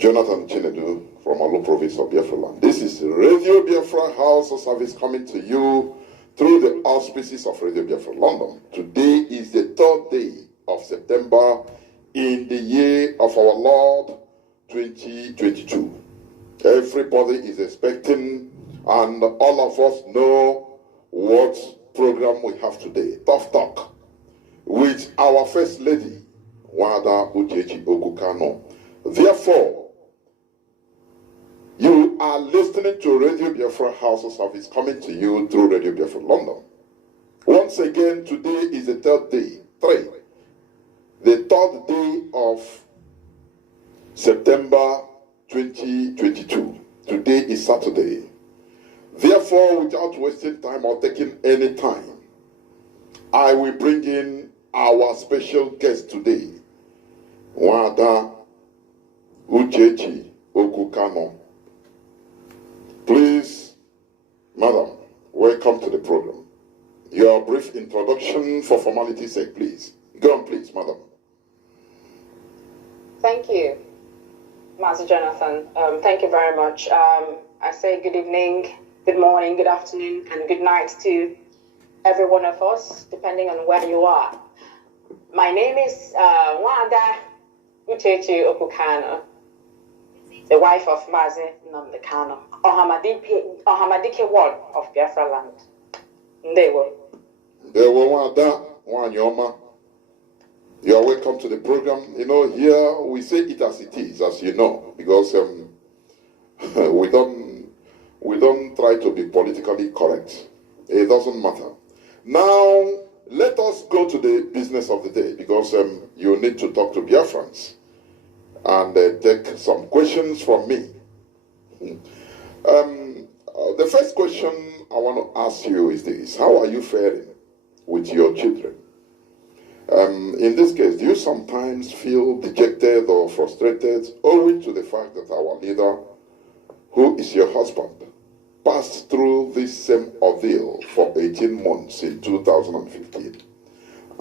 Jonathan Chinedu from Lolo province of Biafra land. This is Radio Biafra House of Service coming to you through the auspices of Radio Biafra London. Today is the 3rd day of September in the year of our Lord 2022. Everybody is expecting, and all of us know what program we have today. Tough Talk with our First Lady, Uchechi Kanu. Therefore, you are listening to Radio Biafra House of Service coming to you through Radio Biafra London. Once again, today is the 3rd day. The 3rd day of September 2022. Today is Saturday. Therefore, without wasting time or taking any time, I will bring in our special guest today, Uchechi Okwu. Please, Madam, welcome to the program. Your brief introduction for formality's sake, please. Go on, please, Madam. Thank you, Master Jonathan. Thank you very much. I say good evening, good morning, good afternoon, and good night to every one of us, depending on where you are. My name is Uchechi Okwu, the wife of Mazi Nnamdi Kanu, Ohamadike one of Biafra land. Ndewo. You are welcome to the program. You know, here we say it as it is, as you know, because we don't try to be politically correct. It doesn't matter. Now, let us go to the business of the day, because you need to talk to Biafrans and take some questions from me. The first question I want to ask you is this: how are you faring with your children? In this case, do you sometimes feel dejected or frustrated owing to the fact that our leader, who is your husband, passed through this same ordeal for 18 months in 2015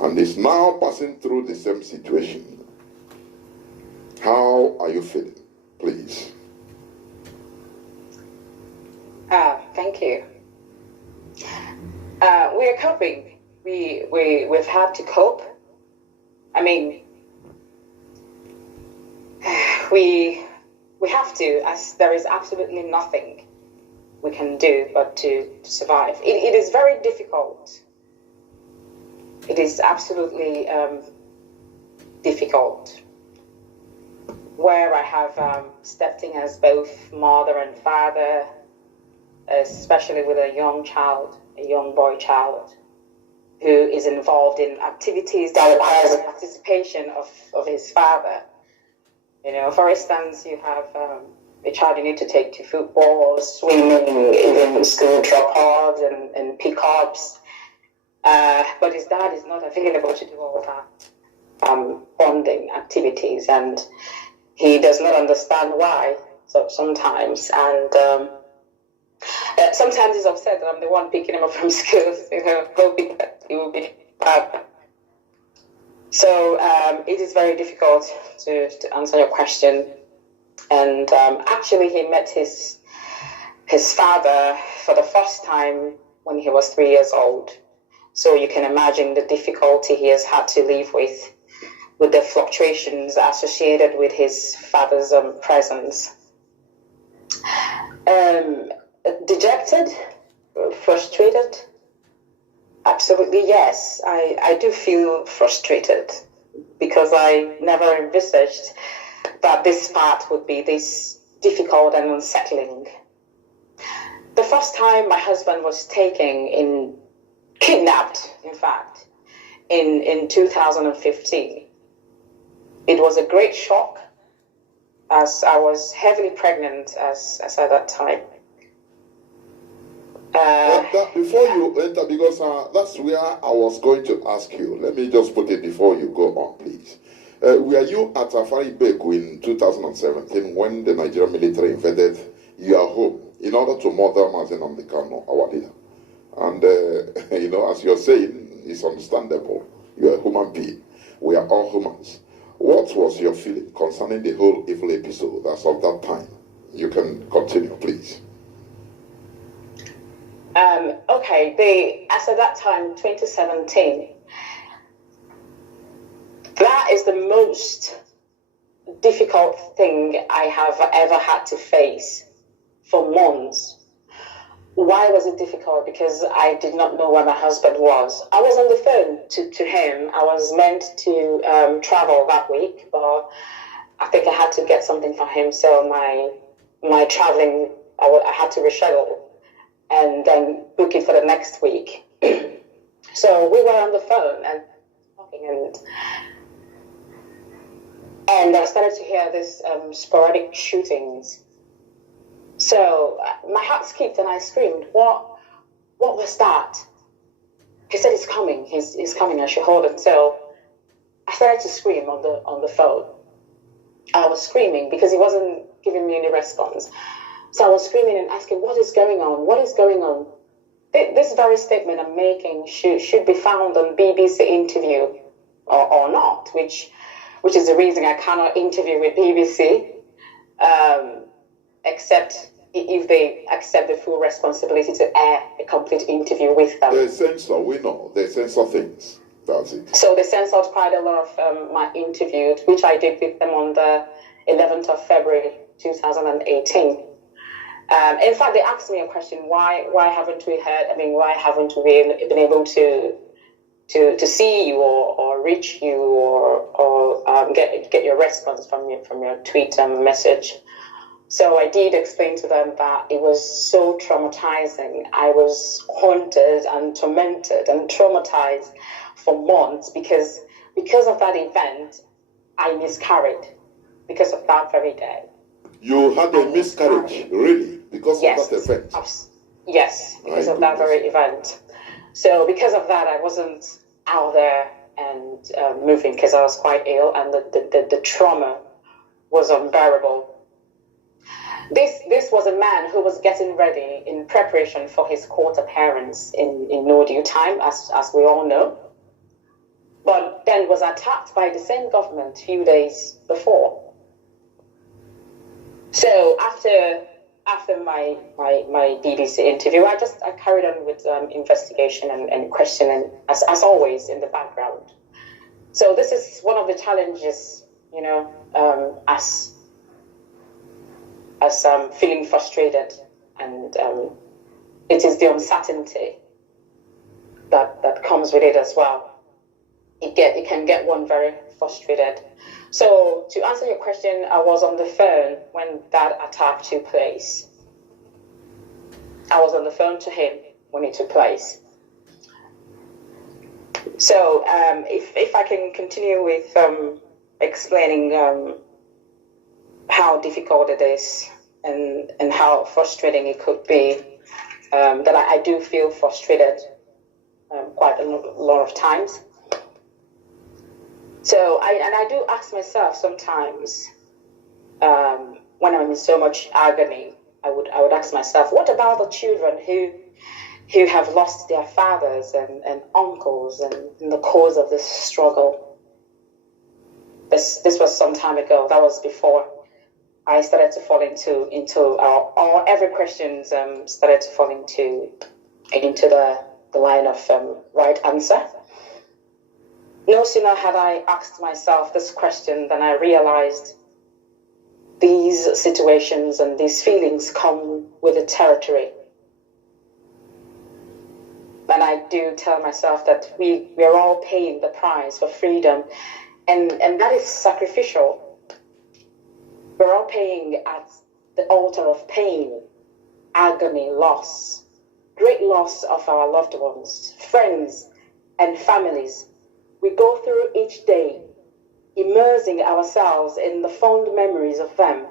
and is now passing through the same situation? How are you feeling, please? Thank you. We are coping. We've had to cope. I mean, we have to, as there is absolutely nothing we can do but to survive. It is very difficult. It is absolutely difficult. Where I have stepped in as both mother and father, especially with a young child, a young boy child, who is involved in activities that requires the participation of his father. You know, for instance, you have a child you need to take to football, swimming, even school drop-offs and pick-ups. But his dad is not available to do all that bonding activities, and he does not understand why sometimes. And sometimes he's upset that I'm the one picking him up from school. You know, he will be bad. So it is very difficult to answer your question. And actually, he met his father for the first time when he was 3 years old. So you can imagine the difficulty he has had to live with the fluctuations associated with his father's presence. Dejected, frustrated. Absolutely, yes. I do feel frustrated because I never envisaged that this part would be this difficult and unsettling. The first time my husband was kidnapped, in fact, in 2015, it was a great shock, as I was heavily pregnant as at that time. Before you enter, because that's where I was going to ask you. Let me just put it before you go on, please. Were you at Afari Beku in 2017 when the Nigerian military invaded your home in order to murder Mazi Nnamdi Kanu, our leader? And, you know, as you're saying, it's understandable. You're a human being. We are all humans. What was your feeling concerning the whole evil episode as of that time? You can continue, please. Okay, as of that time, 2017, that is the most difficult thing I have ever had to face for months. Why was it difficult? Because I did not know where my husband was. I was on the phone to him. I was meant to travel that week, but I think I had to get something for him, so my traveling, I had to reschedule and then book it for the next week. So we were on the phone and talking, and I started to hear this sporadic shootings. So my heart skipped and I screamed, what was that? He said, he's coming, he's coming, I should hold him. So I started to scream on the phone. I was screaming because he wasn't giving me any response. So I was screaming and asking, what is going on? What is going on? This very statement I'm making should be found on BBC interview or not, which is the reason I cannot interview with BBC, except if they accept the full responsibility to air a complete interview with them. They censor, we know. They censor things. That's it. So they censored quite a lot of my interviews, which I did with them on the 11th of February 2018. In fact, they asked me a question: why haven't we heard? I mean, why haven't we been able to see you or reach you or get your response from your tweet and message? So I did explain to them that it was so traumatizing. I was haunted and tormented and traumatized for months because of that event. I miscarried because of that very day. You had a miscarriage, really, because of that event? Yes, because of that very event. So because of that, I wasn't out there and moving because I was quite ill, and the trauma was unbearable. This was a man who was getting ready in preparation for his court appearance in no due time, as we all know, but then was attacked by the same government a few days before. So after my BBC interview, I carried on with investigation and questioning as always in the background. So this is one of the challenges, as feeling frustrated, and it is the uncertainty that comes with it as well. It can get one very frustrated. So to answer your question, I was on the phone when that attack took place. I was on the phone to him when it took place. So if I can continue with explaining how difficult it is and how frustrating it could be, that I do feel frustrated quite a lot of times. So I do ask myself sometimes, when I'm in so much agony, I would ask myself, what about the children who have lost their fathers and uncles and in the course of this struggle? This was some time ago. That was before I started to fall into or every question started to fall into the line of right answer. No sooner had I asked myself this question than I realized these situations and these feelings come with the territory. And I do tell myself that we're all paying the price for freedom, and that is sacrificial. We're all paying at the altar of pain, agony, loss, great loss of our loved ones, friends, and families. We go through each day, immersing ourselves in the fond memories of them.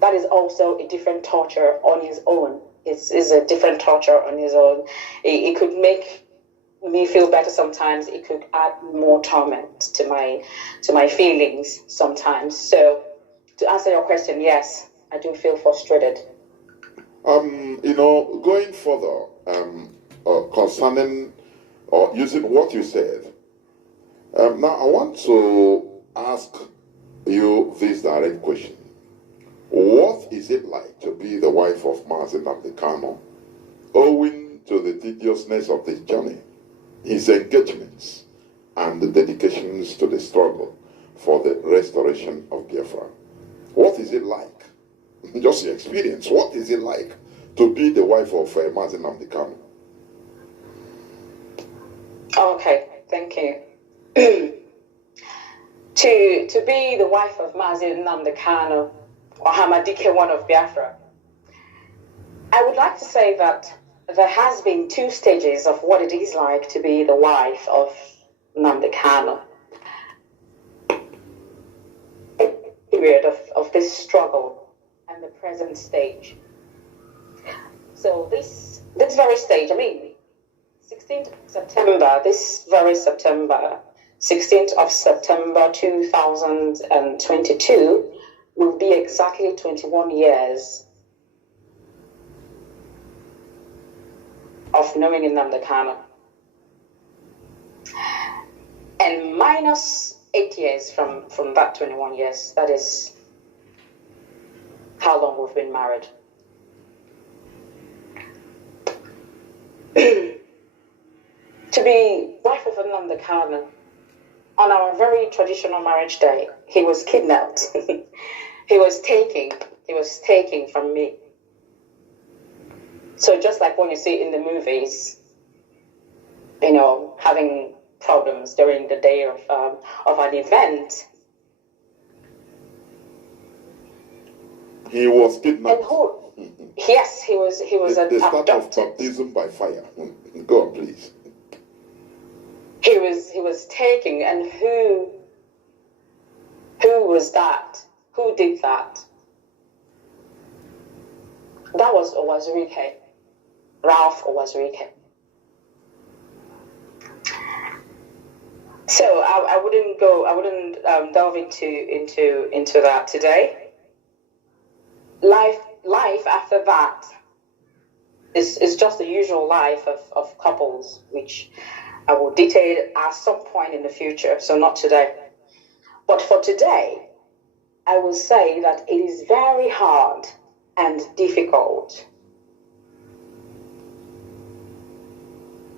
That is also a different torture on its own. It's a different torture on its own. It could make me feel better sometimes. It could add more torment to my feelings sometimes. So, to answer your question, yes, I do feel frustrated. Going further, concerning or using what you said, Now, I want to ask you this direct question. What is it like to be the wife of Mazi Nnamdi Kanu, owing to the tediousness of this journey, his engagements, and the dedications to the struggle for the restoration of Biafra? What is it like? Just your experience. What is it like to be the wife of Mazi Nnamdi Kanu? Okay, thank you. To be the wife of Mazi Nnamdi Kanu, or Hamadike one of Biafra, I would like to say that there has been two stages of what it is like to be the wife of Nnamdi Kanu. Period of this struggle and the present stage. So this very stage, 16th September, this very September, 16th of September 2022, will be exactly 21 years of knowing Nnamdi Kanu. And minus 8 years from that 21 years, that is how long we've been married. To be wife of Nnamdi Kanu, on our very traditional marriage day, he was kidnapped. He was taken from me. So just like when you see in the movies, having problems during the day of an event. He was kidnapped. Yes, he was the start abducted. of baptism by fire. Go on, please. He was taken, and who was that? Who did that? That was Owazurike, Ralph Owazurike. So I wouldn't delve into that today. Life after that is just the usual life of couples, which I will detail at some point in the future, so not today. But for today, I will say that it is very hard and difficult.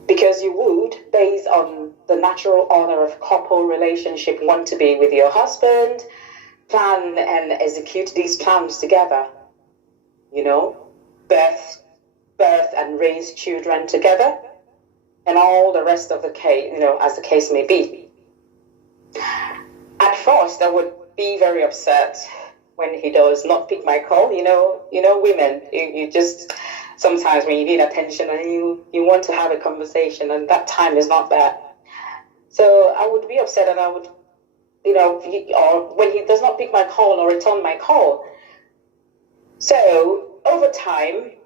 Because you would, based on the natural order of couple relationship, want to be with your husband, plan and execute these plans together. Birth and raise children together, and all the rest of the case, as the case may be. At first, I would be very upset when he does not pick my call. Women, you just, sometimes when you need attention and you want to have a conversation, and that time is not there. So I would be upset, and I would, or when he does not pick my call or return my call. So over time,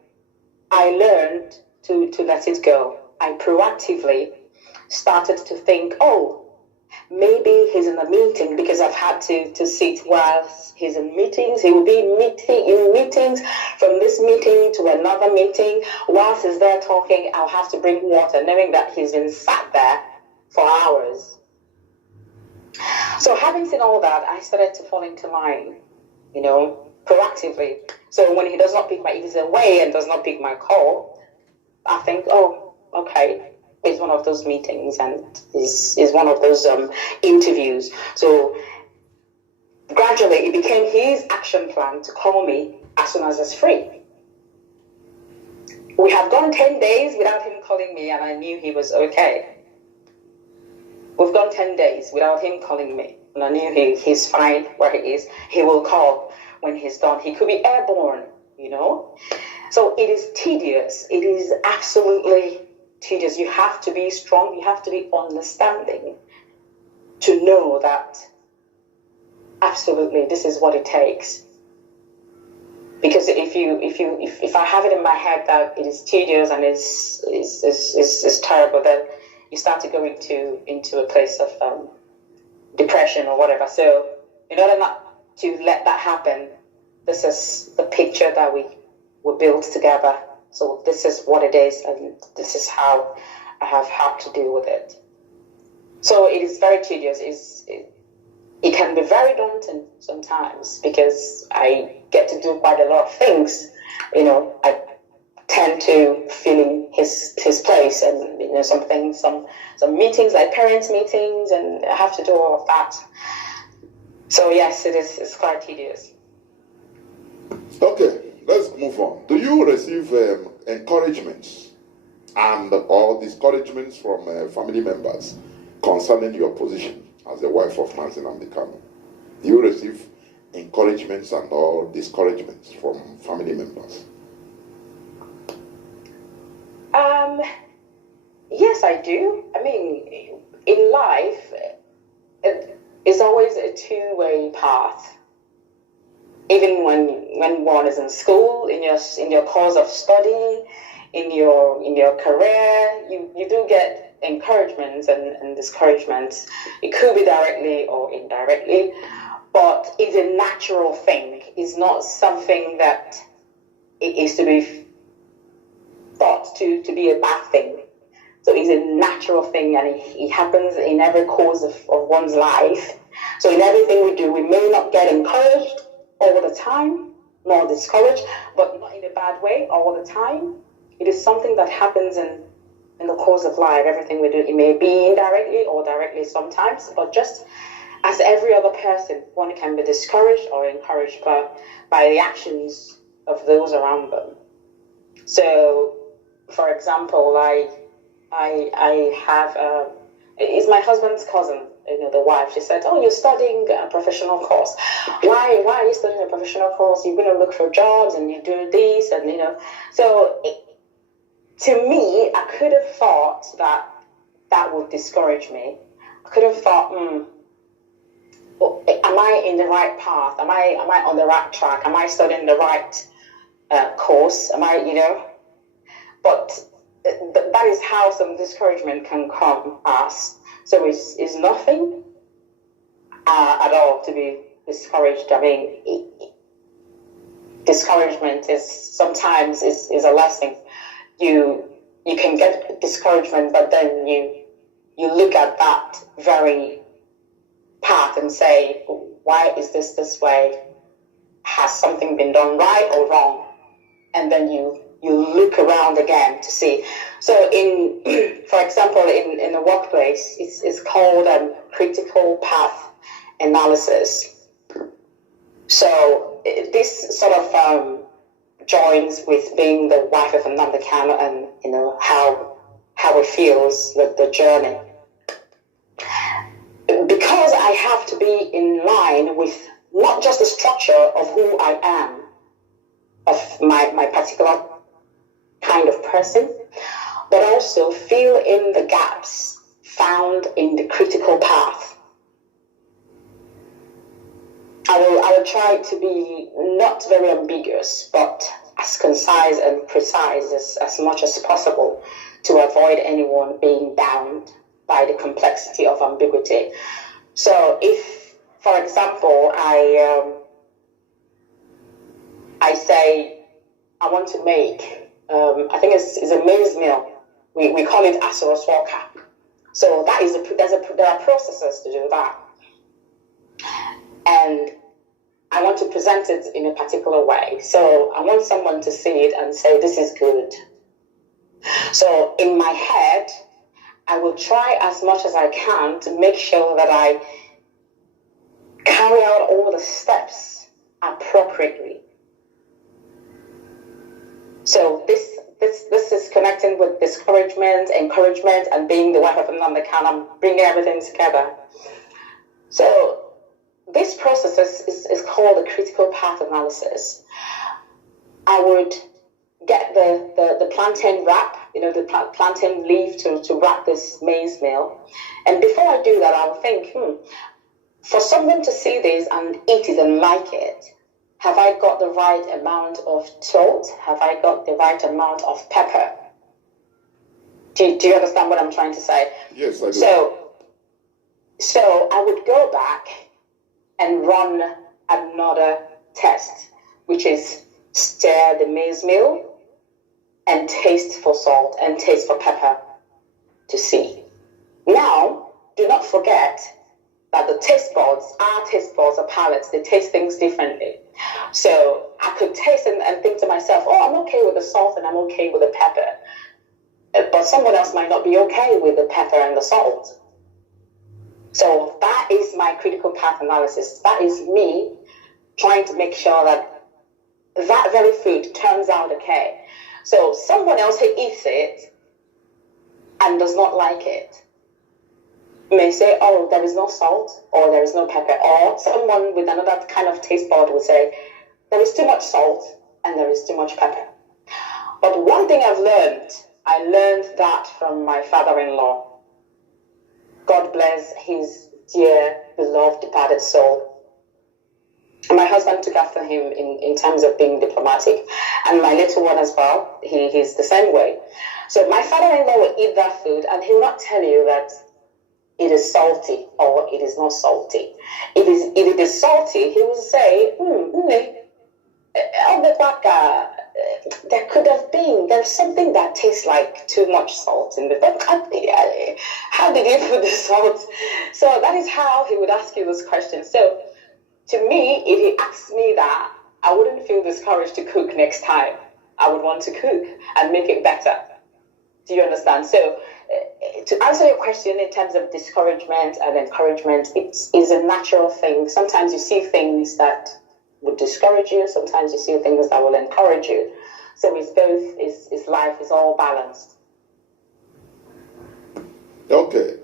I learned to let it go. I proactively started to think, maybe he's in a meeting, because I've had to sit while he's in meetings. He will be in meetings, from this meeting to another meeting. Whilst he's there talking, I'll have to bring water, knowing that he's been sat there for hours. So having seen all that, I started to fall into line, proactively. So when he does not pick if he's away and does not pick my call, I think, okay, it's one of those meetings and is one of those interviews. So gradually it became his action plan to call me as soon as he's free. We have gone 10 days without him calling me, and I knew he was okay. We've gone 10 days without him calling me, and I knew he's fine where he is. He will call when he's done. He could be airborne, So it is tedious. It is absolutely tedious. You have to be strong. You have to be understanding to know that absolutely this is what it takes. Because if I have it in my head that it is tedious and it's terrible, then you start to go into a place of depression or whatever. So in order not to let that happen, this is the picture that we were built together. So this is what it is, and this is how I have had to deal with it. So it is very tedious. It can be very daunting sometimes because I get to do quite a lot of things. I tend to fill in his place, and some meetings like parents' meetings, and I have to do all of that. So yes, it's quite tedious. Okay, let's move on. Do you receive encouragements and or discouragements from family members concerning your position as the wife of Mazin and Kanu? Do you receive encouragements and or discouragements from family members? Yes, I do. I mean, in life, it's always a two-way path. Even when one is in school, in your course of study, in your career, you do get encouragements and discouragements. It could be directly or indirectly, but it's a natural thing. It's not something that it is to be thought to be a bad thing. So it's a natural thing, and it happens in every course of one's life. So in everything we do, we may not get encouraged all the time, nor discouraged, but not in a bad way all the time. It is something that happens in the course of life. Everything we do, it may be indirectly or directly sometimes, but just as every other person, one can be discouraged or encouraged by the actions of those around them. So, for example, I have it's my husband's cousin, the wife. She said, "Oh, you're studying a professional course. Why are you studying a professional course? You're going to look for jobs and you do this and So, to me, I could have thought that would discourage me. I could have thought, am I in the right path? Am I on the right track? Am I studying the right course? Am I, But that is how some discouragement can come as. So it's nothing at all to be discouraged. I mean, discouragement is sometimes is a lesson. You can get discouragement, but then you look at that very path and say, why is this way? Has something been done right or wrong? And then you look around again to see. So for example, in the workplace, it's called critical path analysis. So this sort of joins with being the wife of another Kanu and how it feels, the journey. Because I have to be in line with not just the structure of who I am, of my particular kind of person, but also fill in the gaps found in the critical path. I will try to be not very ambiguous, but as concise and precise as much as possible to avoid anyone being bound by the complexity of ambiguity. So if, for example, I say I want to make, I think it's a maize meal. We call it asoroswaka. So that is there are processes to do that. And I want to present it in a particular way. So I want someone to see it and say, this is good. So in my head, I will try as much as I can to make sure that I carry out all the steps appropriately. So this is connecting with discouragement, encouragement, and being the wife of another Kanu. I'm bringing everything together. So this process is called the critical path analysis. I would get the plantain wrap, the plantain leaf to wrap this maize meal. And before I do that, I will think, for someone to see this and eat it and like it, have I got the right amount of salt? Have I got the right amount of pepper? Do you understand what I'm trying to say? Yes, I do. So I would go back and run another test, which is stir the maize meal and taste for salt and taste for pepper to see. Now, do not forget that the taste buds, our taste buds or palates, they taste things differently. So I could taste and think to myself, oh, I'm okay with the salt and I'm okay with the pepper. But someone else might not be okay with the pepper and the salt. So that is my critical path analysis. That is me trying to make sure that that very food turns out okay. So someone else who eats it and does not like it may say, oh, there is no salt or there is no pepper. Or someone with another kind of taste bud will say, there is too much salt and there is too much pepper. But one thing I learned that from my father-in-law. God bless his dear, beloved, departed soul. And my husband took after him in terms of being diplomatic. And my little one as well, he's the same way. So my father-in-law will eat that food and he will not tell you that it is salty or it is not salty. If it is salty, he will say, there could have been, there's something that tastes like too much salt in the food. How did you put the salt? So that is how he would ask you those questions. So to me, if he asks me that, I wouldn't feel discouraged to cook next time. I would want to cook and make it better. Do you understand? So to answer your question in terms of discouragement and encouragement, it is a natural thing. Sometimes you see things that would discourage you. Sometimes you see things that will encourage you. So it's both, it's life is all balanced. Okay.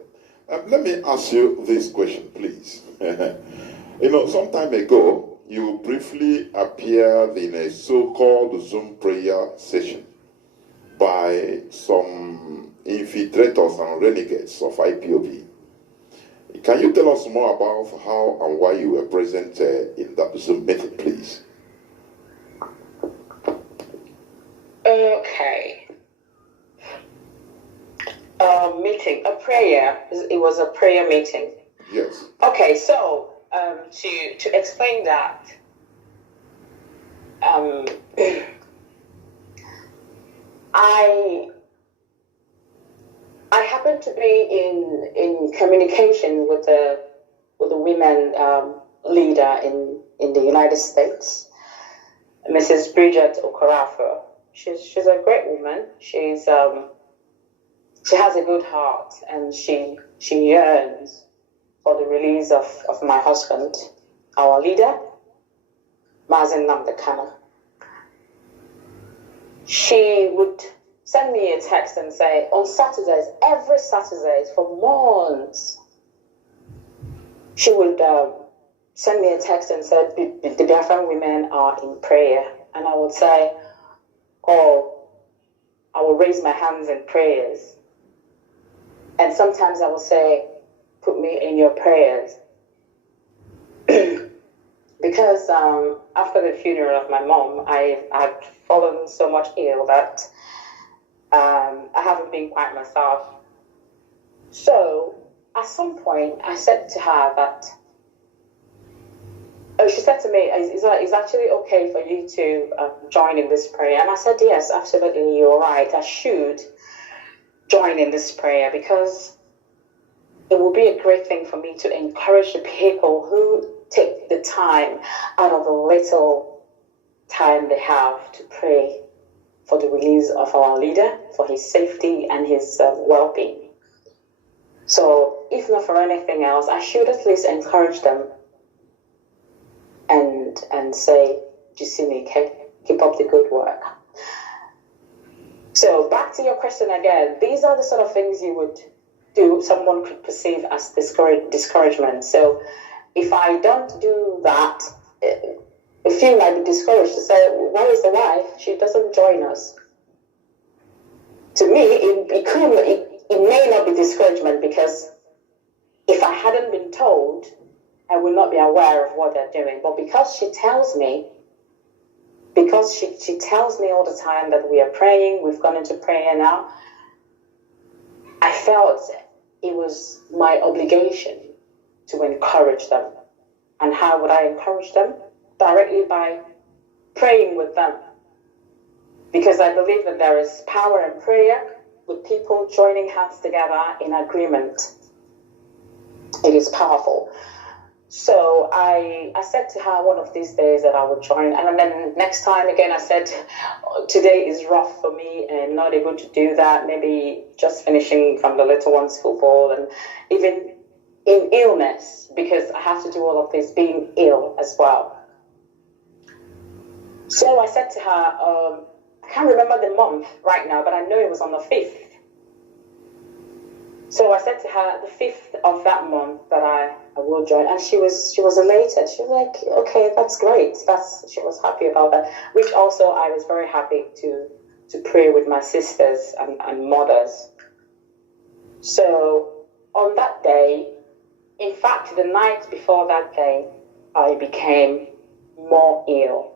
Let me ask you this question, please. Some time ago, you briefly appeared in a so-called Zoom prayer session by some infiltrators and renegades of IPOB. Can you tell us more about how and why you were present in that Zoom meeting, please? Okay. Meeting, a prayer. It was a prayer meeting. Yes. Okay, so to explain that, I happen to be in communication with the women leader in the United States, Mrs. Bridget Okorafor. She's a great woman. She has a good heart, and she yearns for the release of my husband, our leader, Mazen Kanu. She would send me a text and say, on Saturdays, every Saturday for months, she would send me a text and said, the Biafran women are in prayer. And I would say, oh, I will raise my hands in prayers. And sometimes I will say, put me in your prayers. Because after the funeral of my mom, I had fallen so much ill that I haven't been quite myself. So at some point, I said to her that, she said to me, is actually okay for you to join in this prayer? And I said, yes, absolutely, you're right. I should join in this prayer because it will be a great thing for me to encourage the people who take the time out of the little time they have to pray for the release of our leader, for his safety and his well-being. So if not for anything else, I should at least encourage them and say, Jisimi, keep up the good work. So back to your question again, these are the sort of things you would do, someone could perceive as discouragement. So if I don't do that, a few might be discouraged to say, where is the wife? She doesn't join us. To me, it may not be discouragement because if I hadn't been told, I would not be aware of what they're doing. But because she tells me, because she tells me all the time that we are praying, we've gone into prayer now, I felt it was my obligation to encourage them. And how would I encourage them? Directly by praying with them. Because I believe that there is power in prayer with people joining hands together in agreement. It is powerful. So I said to her one of these days that I would join. And then next time again, I said, today is rough for me and not able to do that. Maybe just finishing from the little one's football and even in illness, because I have to do all of this being ill as well. So I said to her, I can't remember the month right now, but I know it was on the 5th. So I said to her, the 5th of that month that I will join, and she was elated. She was like, okay, that's great. She was happy about that, which also I was very happy to pray with my sisters and mothers. So on that day, in fact, the night before that day, I became more ill.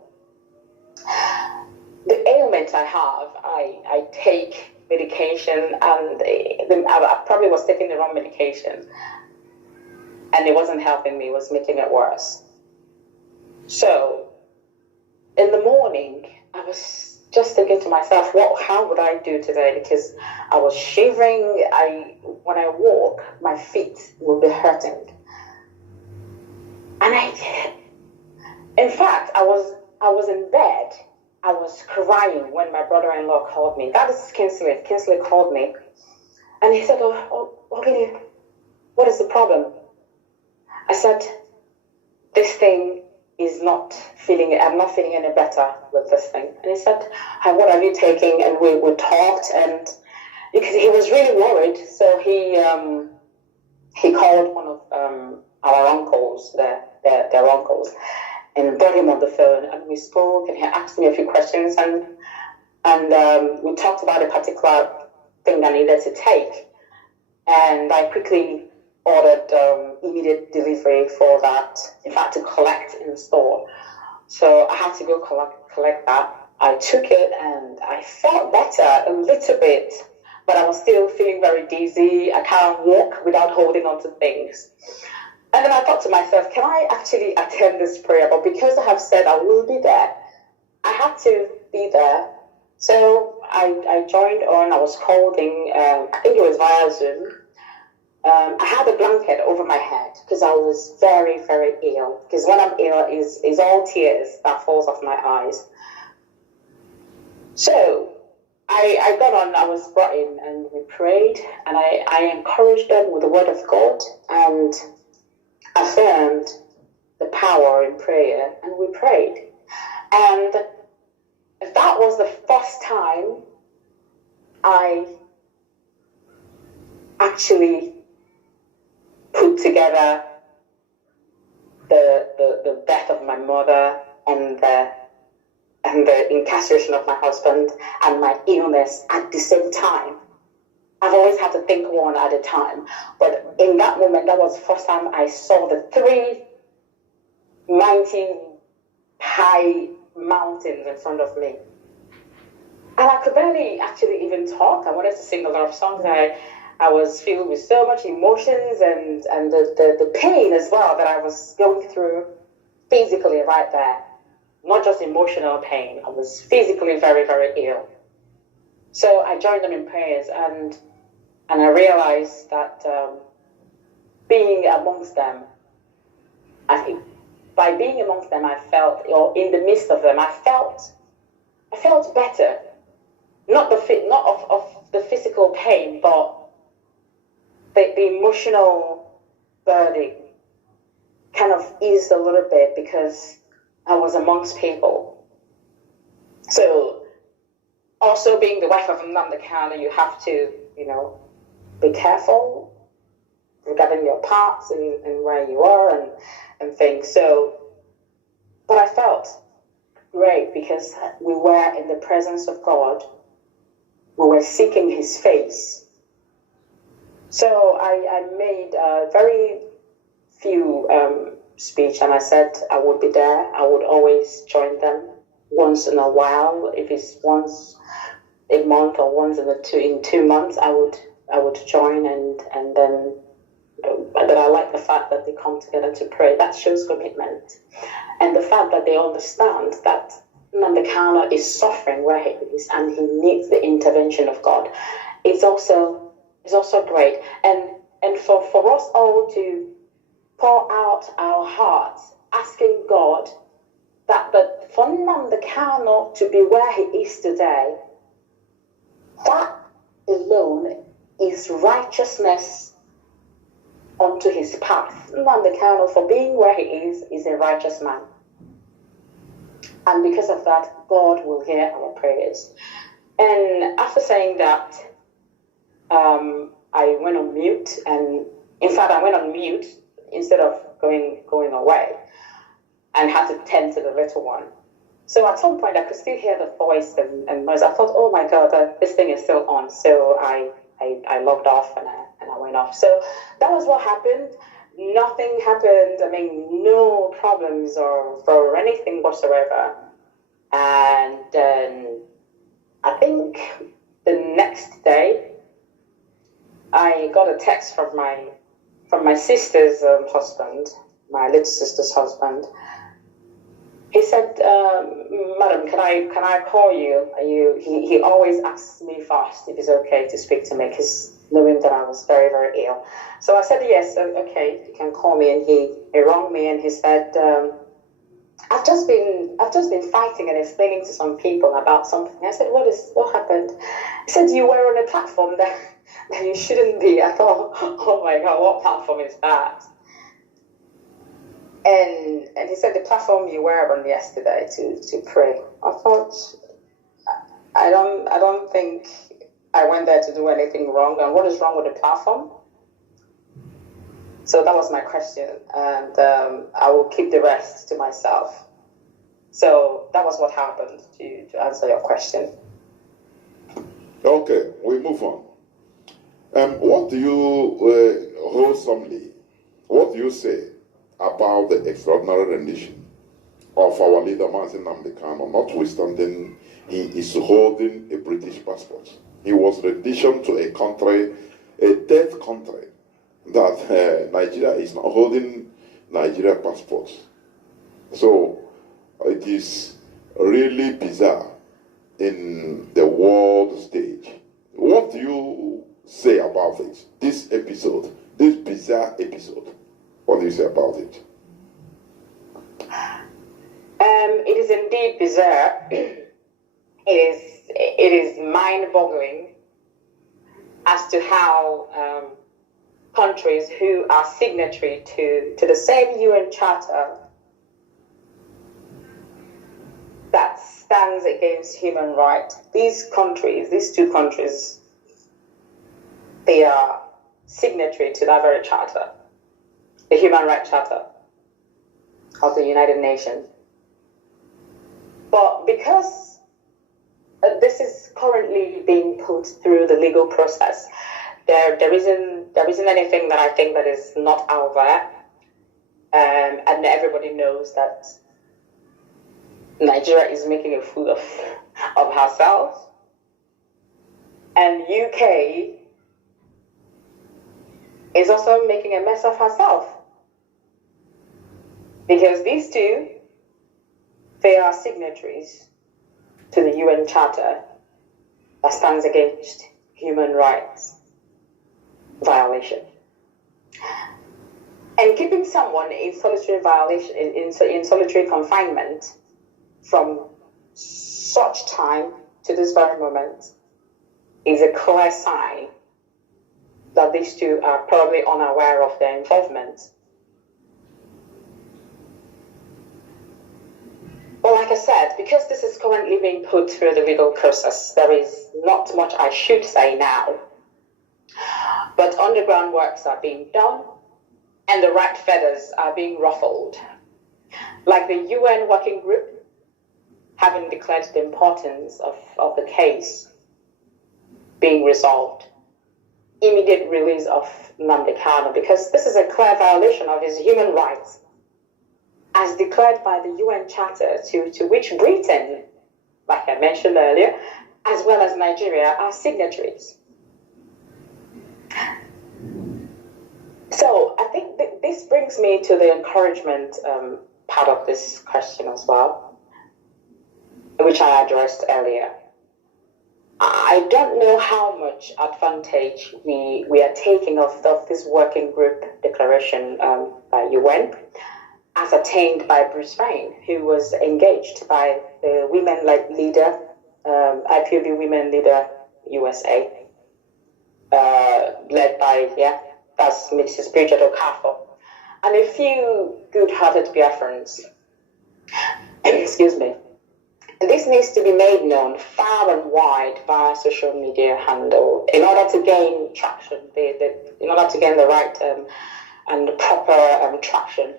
The ailment I have, I take medication, and I probably was taking the wrong medication, and it wasn't helping me, it was making it worse. So in the morning, I was just thinking to myself, how would I do today? Because I was shivering. When I walk, my feet will be hurting. And in fact, I was in bed. I was crying when my brother-in-law called me. That is Kinsley. Kinsley called me. And he said, what is the problem? I said, this thing is I'm not feeling any better with this thing. And he said, what are you taking? And we talked, and because he was really worried, so he called one of our uncles, their uncles, and brought him on the phone, and we spoke, and he asked me a few questions, and we talked about a particular thing I needed to take, and I quickly ordered immediate delivery for that, in fact, to collect in the store. So I had to go collect that. I took it, and I felt better a little bit, but I was still feeling very dizzy. I can't walk without holding on to things. And then I thought to myself, can I actually attend this prayer? But because I have said I will be there, I had to be there. So I joined on. I was called in, I think it was via Zoom. I had a blanket over my head because I was very, very ill. Because when I'm ill, is all tears that falls off my eyes. So I got on, I was brought in, and we prayed, and I encouraged them with the word of God, and affirmed the power in prayer, and we prayed. And that was the first time I actually put together the death of my mother and the incarceration of my husband and my illness at the same time. I've always had to think one at a time. But in that moment, that was the first time I saw the 3 mighty high mountains in front of me. And I could barely actually even talk. I wanted to sing a lot of songs. I was filled with so much emotions and the pain as well that I was going through physically right there. Not just emotional pain. I was physically very, very ill. So I joined them in prayers, and I realized that being amongst them, by being amongst them, I felt, or in the midst of them, I felt better. Not of the physical pain, but the emotional burden kind of eased a little bit because I was amongst people. So, also being the wife of Kanu, you have to, be careful regarding your parts and where you are and things. So, but I felt great because we were in the presence of God. We were seeking His face. So I made very few speech, and I said I would be there. I would always join them once in a while. If it's once a month or once in 2 months, I would join, and then but I like the fact that they come together to pray. That shows commitment, and the fact that they understand that Kanu is suffering where he is, and he needs the intervention of God. It's also great, and for us all to pour out our hearts, asking God that for Nnamdi Kanu to be where he is today, that alone is righteousness unto his path. Nnamdi Kanu, for being where he is a righteous man. And because of that, God will hear our prayers. And after saying that, I went on mute, and in fact, I went on mute instead of going away, and had to tend to the little one. So at some point, I could still hear the voice and noise. I thought, oh my God, this thing is still on. So I logged off and I went off. So that was what happened. Nothing happened. I mean, no problems or anything whatsoever. And then I think the next day, I got a text from my sister's husband, my little sister's husband. He said, "Madam, can I call you? He always asks me first if it's okay to speak to me, because knowing that I was very, very ill." So I said, "Yes, okay, you can call me." And he rang me and he said, I've just been fighting and explaining to some people about something." I said, what happened?" He said, "You were on a platform that you shouldn't be." I thought, oh my God, what platform is that? And he said, "The platform you were on yesterday to pray." I thought, I don't think I went there to do anything wrong. And what is wrong with the platform? So that was my question, and I will keep the rest to myself. So that was what happened, to answer your question. Okay, we move on. What do you, wholesomely, what do you say about the extraordinary rendition of our leader, Nnamdi Kanu, notwithstanding he is holding a British passport? He was renditioned to a country, a dead country, that Nigeria is not holding Nigeria passports. So it is really bizarre in the world stage. What do you say about it? This episode, this bizarre episode. What do you say about it? It is indeed bizarre. It is mind-boggling as to how countries who are signatory to the same UN Charter that stands against human rights, these two countries, they are signatory to that very charter, the Human Rights Charter of the United Nations. But because this is currently being put through the legal process, there isn't anything that I think that is not out there, and everybody knows that Nigeria is making a fool of herself, and UK is also making a mess of herself, because these two, they are signatories to the UN Charter that stands against human rights violation. And keeping someone in solitary violation, in solitary confinement from such time to this very moment is a clear sign that these two are probably unaware of their involvement. Well, like I said, because this is currently being put through the legal process, there is not much I should say now. But underground works are being done, and the right feathers are being ruffled. Like the UN working group, having declared the importance of the case being resolved. Immediate release of Nnamdi Kanu, because this is a clear violation of his human rights, as declared by the UN Charter, to which Britain, like I mentioned earlier, as well as Nigeria, are signatories. So I think this brings me to the encouragement part of this question as well, which I addressed earlier. I don't know how much advantage we are taking of this working group declaration by UN, as attained by Bruce Wayne, who was engaged by the women leader, IPOB Women Leader USA, led by, that's Mrs. Bridget Okafor, and a few good-hearted Biafrans. Excuse me. This needs to be made known far and wide via social media handle in order to gain traction, in order to gain the right and proper traction.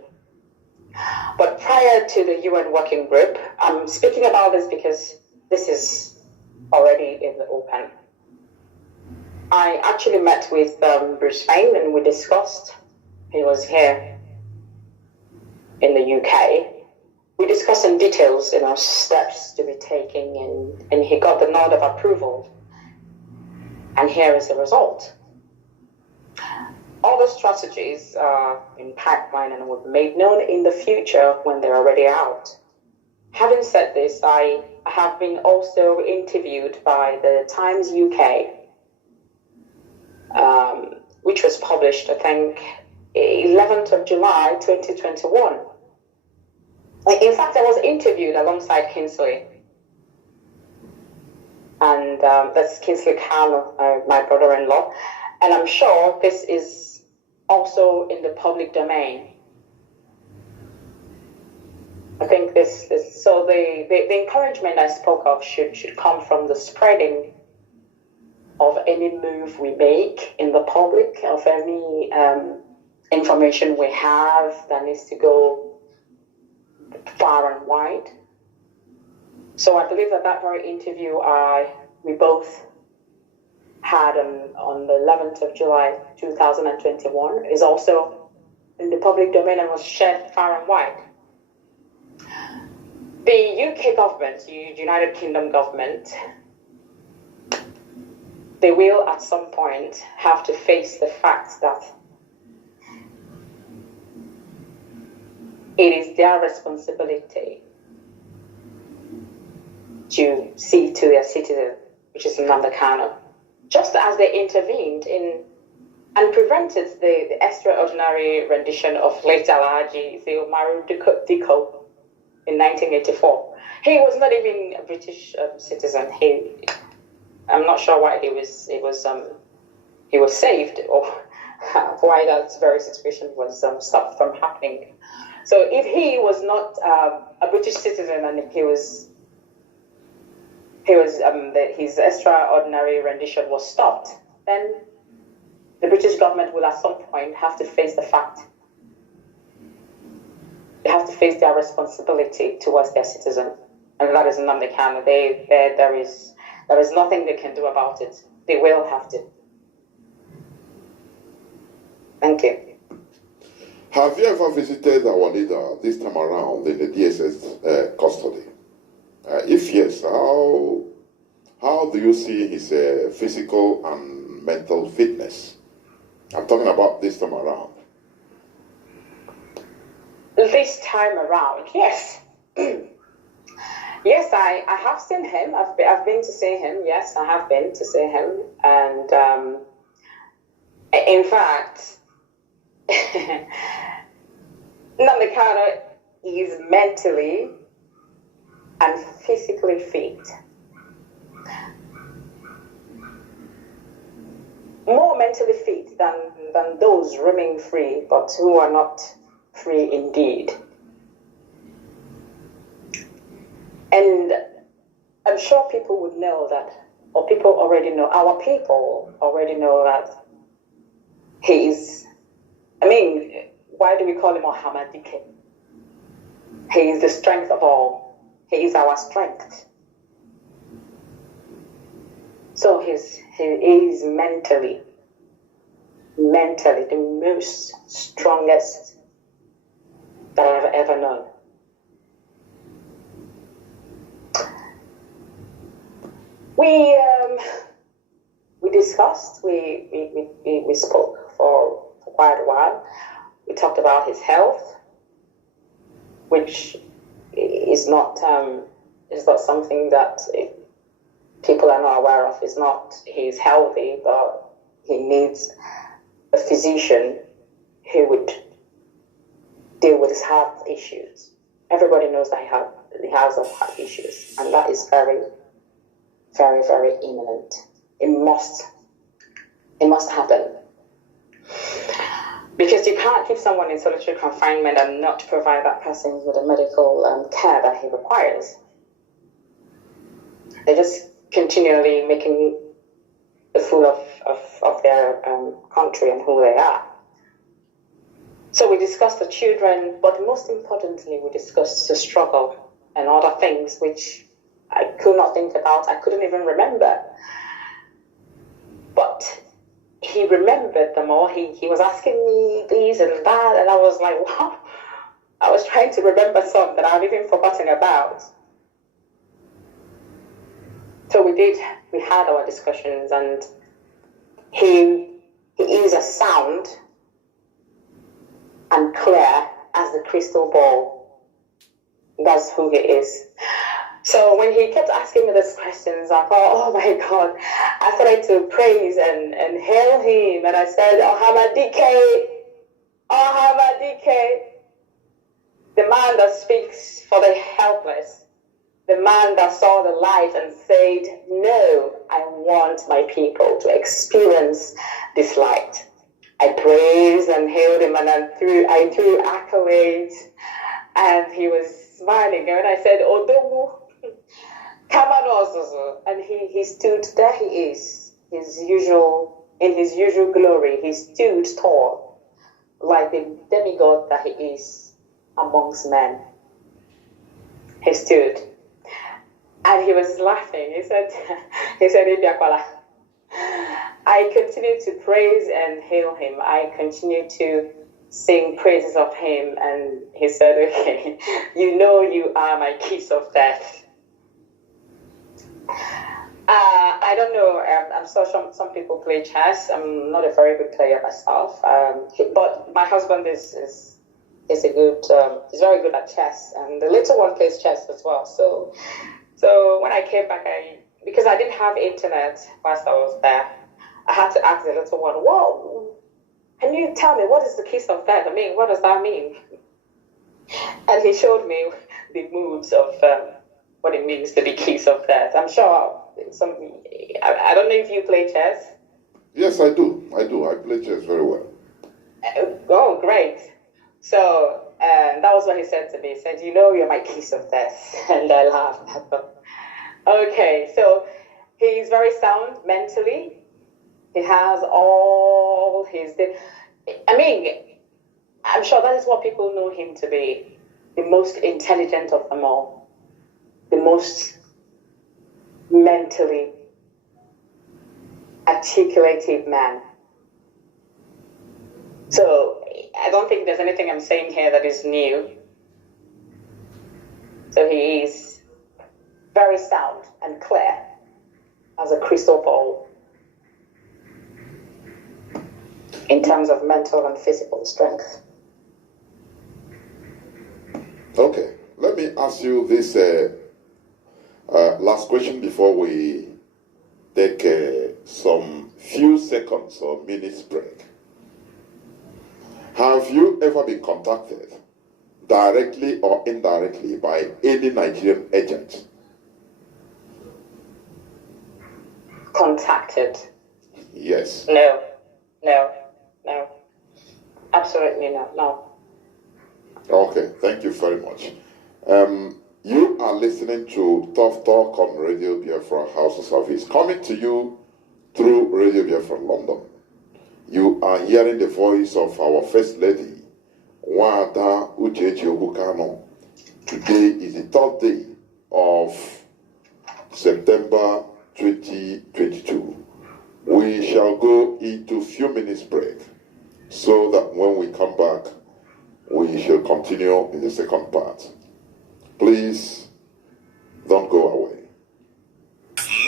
But prior to the UN working group, I'm speaking about this because this is already in the open. I actually met with Bruce Wayne and we discussed. He was here in the UK. We discussed in details, steps to be taken, and he got the nod of approval. And here is the result. All the strategies are in pipeline and will be made known in the future when they're already out. Having said this, I have been also interviewed by the Times UK, which was published, I think, 11th of July, 2021. In fact, I was interviewed alongside Counsel, and that's Kanu, my brother-in-law, and I'm sure this is also in the public domain. I think so the encouragement I spoke of should come from the spreading of any move we make in the public, of any information we have that needs to go far and wide. So I believe that very interview we both had on the 11th of July 2021 is also in the public domain and was shared far and wide. The UK government, the United Kingdom government, they will at some point have to face the fact that it is their responsibility to see to their citizen, which is Kanu, just as they intervened in and prevented the extraordinary rendition of late Alhaji Umaru Diko in 1984. He was not even a British citizen. I'm not sure why he was saved, or why that very situation was stopped from happening. So if he was not a British citizen and his extraordinary rendition was stopped, then the British government will at some point have to face the fact. They have to face their responsibility towards their citizen, and that is Nnamdi Kanu. There is nothing they can do about it. They will have to. Thank you. Have you ever visited our leader this time around in the DSS custody? If yes, how do you see his physical and mental fitness? I'm talking about this time around. This time around, yes. Yes, I have seen him. I've been to see him. Yes, I have been to see him. And in fact, Nnamdi Kanu is mentally and physically fit. More mentally fit than those roaming free, but who are not free indeed. And I'm sure people would know that, or people already know, our people already know that he is, why do we call him Mohammadike? He is the strength of all. He is our strength. So he is mentally the most strongest that I've ever known. We discussed, we spoke for quite a while. We talked about his health, which is not something that people are not aware of is not he's healthy, but he needs a physician who would deal with his heart issues. Everybody knows that he has heart issues, and that is very, very, very imminent. It must happen. Because you can't keep someone in solitary confinement and not provide that person with the medical care that he requires. They're just continually making a fool of their country and who they are. So we discussed the children, but most importantly, we discussed the struggle and other things which I could not think about. I couldn't even remember. But he remembered them all. He was asking me these and that, and I was like, wow. I was trying to remember some that I've even forgotten about. So we had our discussions, and he is as sound and clear as the crystal ball. That's who he is. So when he kept asking me these questions, I thought, oh my God. I started to praise and hail him. And I said, Ohamadike, the man that speaks for the helpless, the man that saw the light and said, no, I want my people to experience this light. I praised and hailed him, and I threw accolades, and he was smiling. And I said, Odogu, come on, and he stood. There he is, in his usual glory. He stood tall, like the demigod that he is amongst men. He stood, and he was laughing. He said, Ibiakwala, I continue to praise and hail him. I continue to sing praises of him. And he said, okay, you know you are my kiss of death. I don't know. I'm sure some people play chess. I'm not a very good player myself. But my husband is a good, he's very good at chess. And the little one plays chess as well. So when I came back, because I didn't have internet whilst I was there, I had to ask the little one, whoa, can you tell me what is the kiss of death? I mean, what does that mean? And he showed me the moves of what it means to be kiss of death. I'm sure I don't know if you play chess. Yes, I do. I play chess very well. Oh, great. So that was what he said to me. He said, you know, you're my kiss of death. And I laughed at him. Okay, so he's very sound mentally. He has all his... I mean, I'm sure that is what people know him to be. The most intelligent of them all. The most mentally articulated man. So I don't think there's anything I'm saying here that is new. So he is very sound and clear as a crystal ball in terms of mental and physical strength. Okay, let me ask you this last question before we take some few seconds or minutes break. Have you ever been contacted directly or indirectly by any Nigerian agent? Contacted? Yes. No. Absolutely not, no. Okay, thank you very much. You are listening to Tough Talk on Radio Biafra House of Service, coming to you through Radio Biafra London. You are hearing the voice of our First Lady, Uchechi Kanu. Today is the 3rd day of September 2022. We shall go into a few minutes break so that when we come back, we shall continue in the second part. Please don't go away.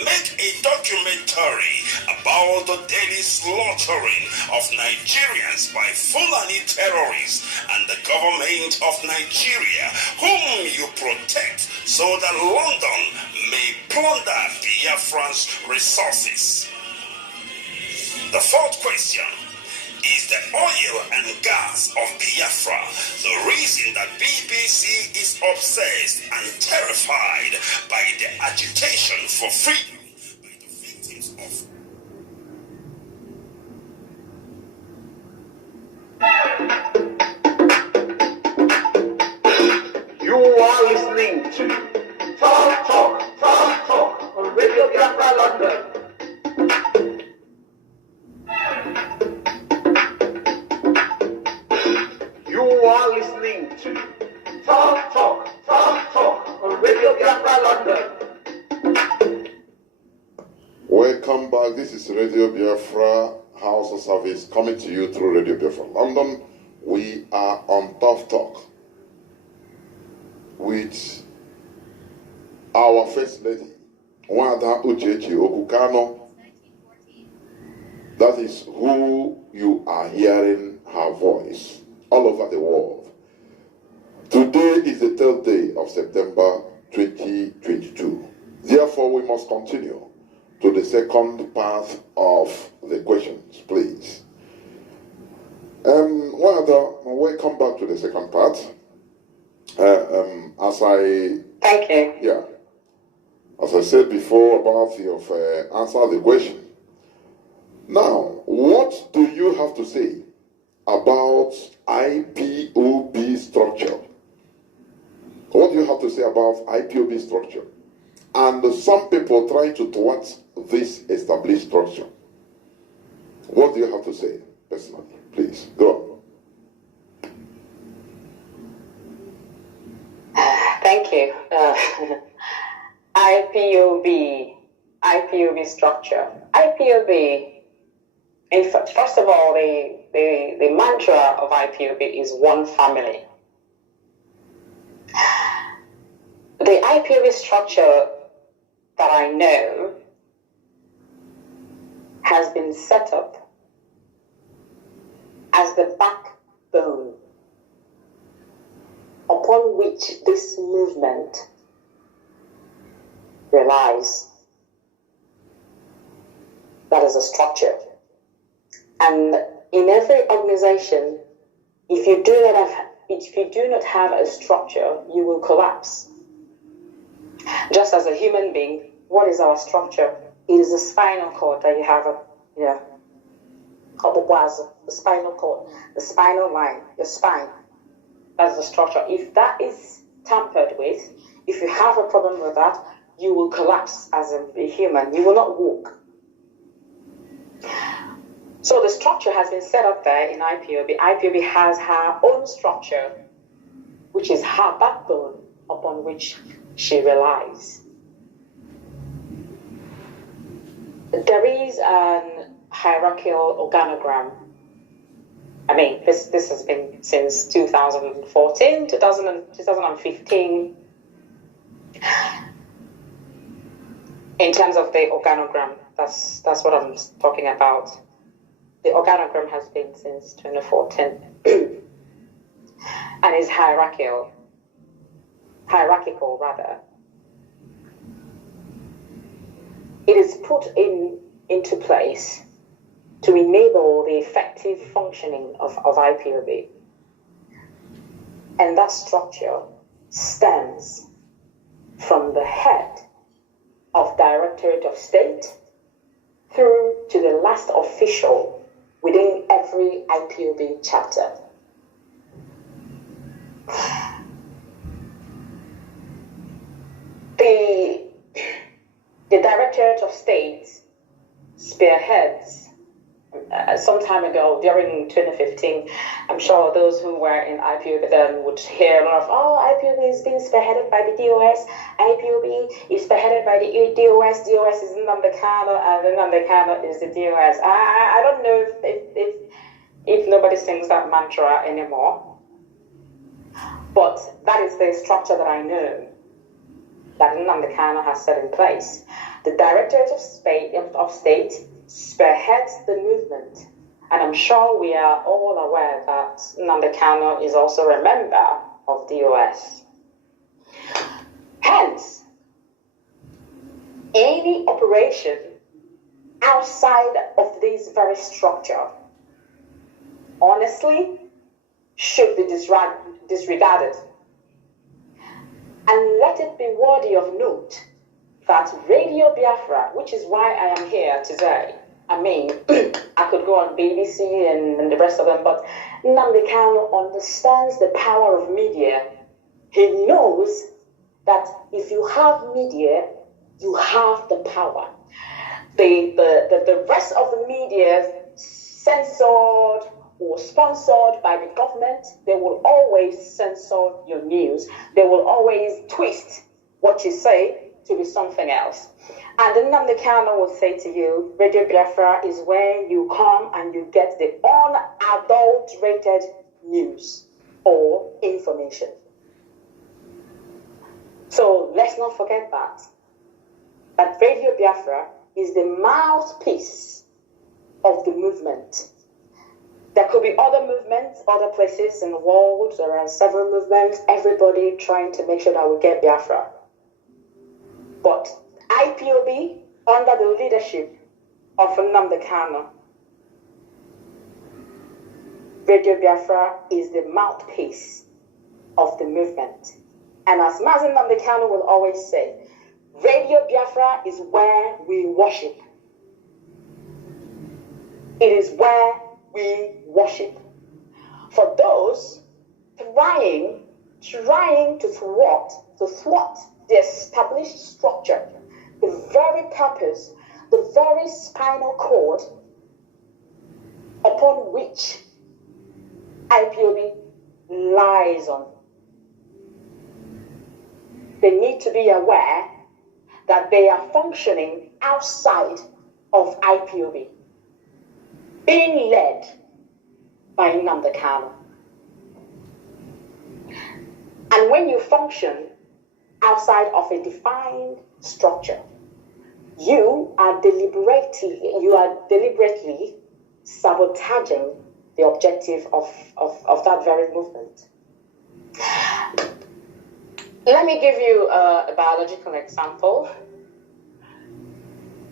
Make a documentary about the daily slaughtering of Nigerians by Fulani terrorists and the government of Nigeria, whom you protect, so that London may plunder Biafran's resources. The fourth question: is the oil and gas of Biafra the reason that BBC is obsessed and terrified by the agitation for freedom by the victims of... You are listening to Talk on Radio Biafra London. You are listening to Talk on Radio Biafra London. Welcome back. This is Radio Biafra House of Service coming to you through Radio Biafra London. We are on Tough Talk with our First Lady, Uchechi, Okwu, Kanu. That is who you are hearing her voice all over the world. Today is the 3rd day of September 2022. Therefore, we must continue to the second part of the questions, please. Welcome back to the second part. Thank you. Yeah, as I said before about you've answered the question. Now, what do you have to say about IPOB structure? What do you have to say about IPOB structure? And some people trying to thwart this established structure. What do you have to say personally? Please, go on. Thank you. IPOB structure. IPOB, in fact, first of all, the mantra of IPOB is one family. The IPOB structure that I know has been set up as the backbone upon which this movement relies. That is a structure. And in every organization, if you do not have a structure, you will collapse. Just as a human being, what is our structure? It is the spinal cord that you have, the spinal cord, the spinal line, your spine. That's the structure. If that is tampered with, if you have a problem with that, you will collapse as a human. You will not walk. So the structure has been set up there in IPOB. IPOB has her own structure, which is her backbone upon which she relies. There is an hierarchical organogram. I mean, this has been since 2014, 2015. In terms of the organogram, that's what I'm talking about. The organogram has been since 2014 and is hierarchical rather. It is put into place to enable the effective functioning of IPOB. And that structure stems from the head of Directorate of State through to the last official within every IPOB chapter. The Directorate of State spearheads some time ago, during 2015, I'm sure those who were in IPOB then would hear a lot of, IPOB is being spearheaded by the DOS, IPOB is spearheaded by the DOS, DOS is Nnamdi Kanu, and Nnamdi Kanu is the DOS. I don't know if nobody sings that mantra anymore, but that is the structure that I know that Nnamdi Kanu has set in place. The Directorate of State spearheads the movement, and I'm sure we are all aware that Nnamdi Kanu is also a member of DOS. Hence, operation outside of this very structure, honestly, should be disregarded. And let it be worthy of note that Radio Biafra, which is why I am here today, I mean, I could go on BBC and the rest of them, but Nnamdi Kanu understands the power of media. He knows that if you have media, you have the power. The rest of the media, censored or sponsored by the government, they will always censor your news. They will always twist what you say to be something else. And then Nnamdi Kanu will say to you, Radio Biafra is where you come and you get the unadulterated news or information. So let's not forget that Radio Biafra is the mouthpiece of the movement. There could be other movements, other places in the world. There are several movements, everybody trying to make sure that we get Biafra. But IPOB, under the leadership of Nnamdi Kanu, Radio Biafra is the mouthpiece of the movement. And as Mazi Nnamdi Kanu will always say, Radio Biafra is where we worship. It is where we worship. For those trying to thwart the established structure, the very purpose, the very spinal cord upon which IPOB lies on. They need to be aware that they are functioning outside of IPOB, being led by Nnamdi Kanu. And when you function outside of a defined structure, you are deliberately sabotaging the objective of that very movement. Let me give you a biological example.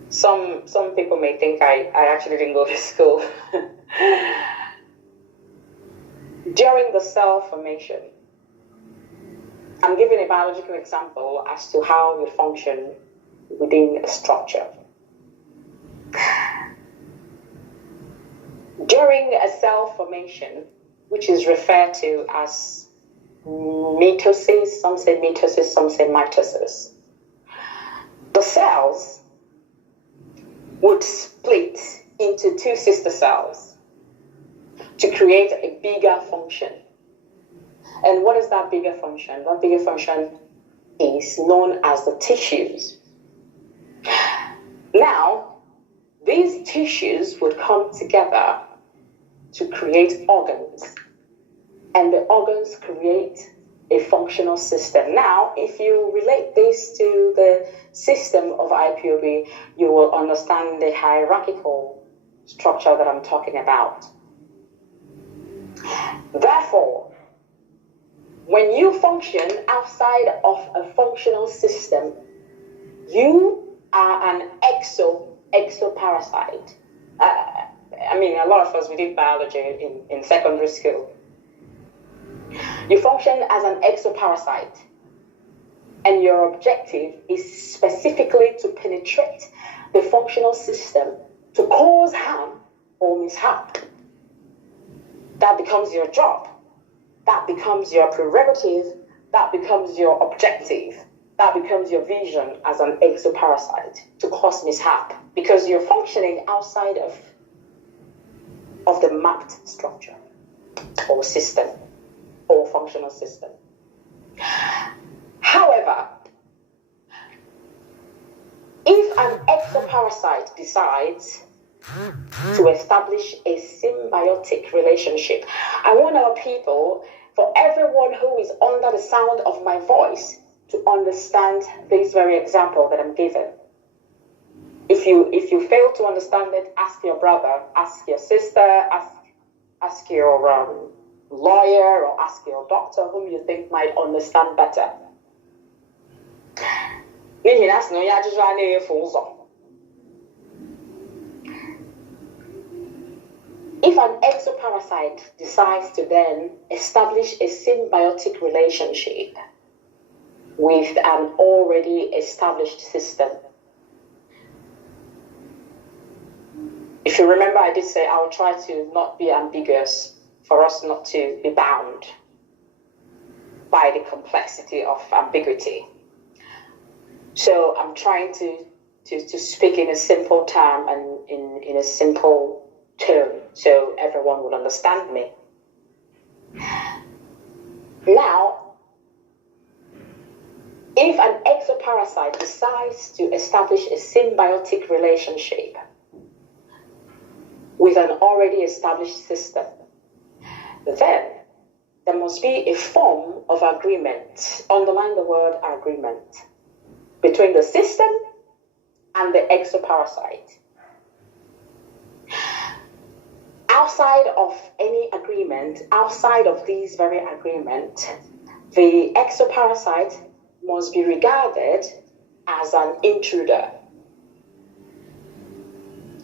Some people may think I actually didn't go to school. During the cell formation, I'm giving a biological example as to how you function within a structure. During a cell formation, which is referred to as mitosis, some say mitosis, some say mitosis, the cells would split into two sister cells to create a bigger function. And what is that bigger function? That bigger function is known as the tissues. Now, these tissues would come together to create organs, and the organs create a functional system. Now, if you relate this to the system of IPOB, you will understand the hierarchical structure that I'm talking about. Therefore, when you function outside of a functional system, you are an exoparasite. I mean, a lot of us, we did biology in secondary school. You function as an exoparasite, and your objective is specifically to penetrate the functional system to cause harm or mishap. That becomes your job. That becomes your prerogative. That becomes your objective. That becomes your vision as an exoparasite, to cause mishap, because you're functioning outside of the mapped structure or system or functional system. However, if an exoparasite decides to establish a symbiotic relationship, I want our people, for everyone who is under the sound of my voice, to understand this very example that I'm giving. If you fail to understand it, ask your brother, ask your sister, ask your lawyer, or ask your doctor whom you think might understand better. If an exoparasite decides to then establish a symbiotic relationship with an already established system, if you remember, I did say I will try to not be ambiguous for us not to be bound by the complexity of ambiguity. So I'm trying to speak in a simple term and in a simple tone so everyone will understand me. Now, if an exoparasite decides to establish a symbiotic relationship with an already established system, then there must be a form of agreement, underline the word agreement, between the system and the exoparasite. Outside of any agreement, outside of these very agreement, the exoparasite must be regarded as an intruder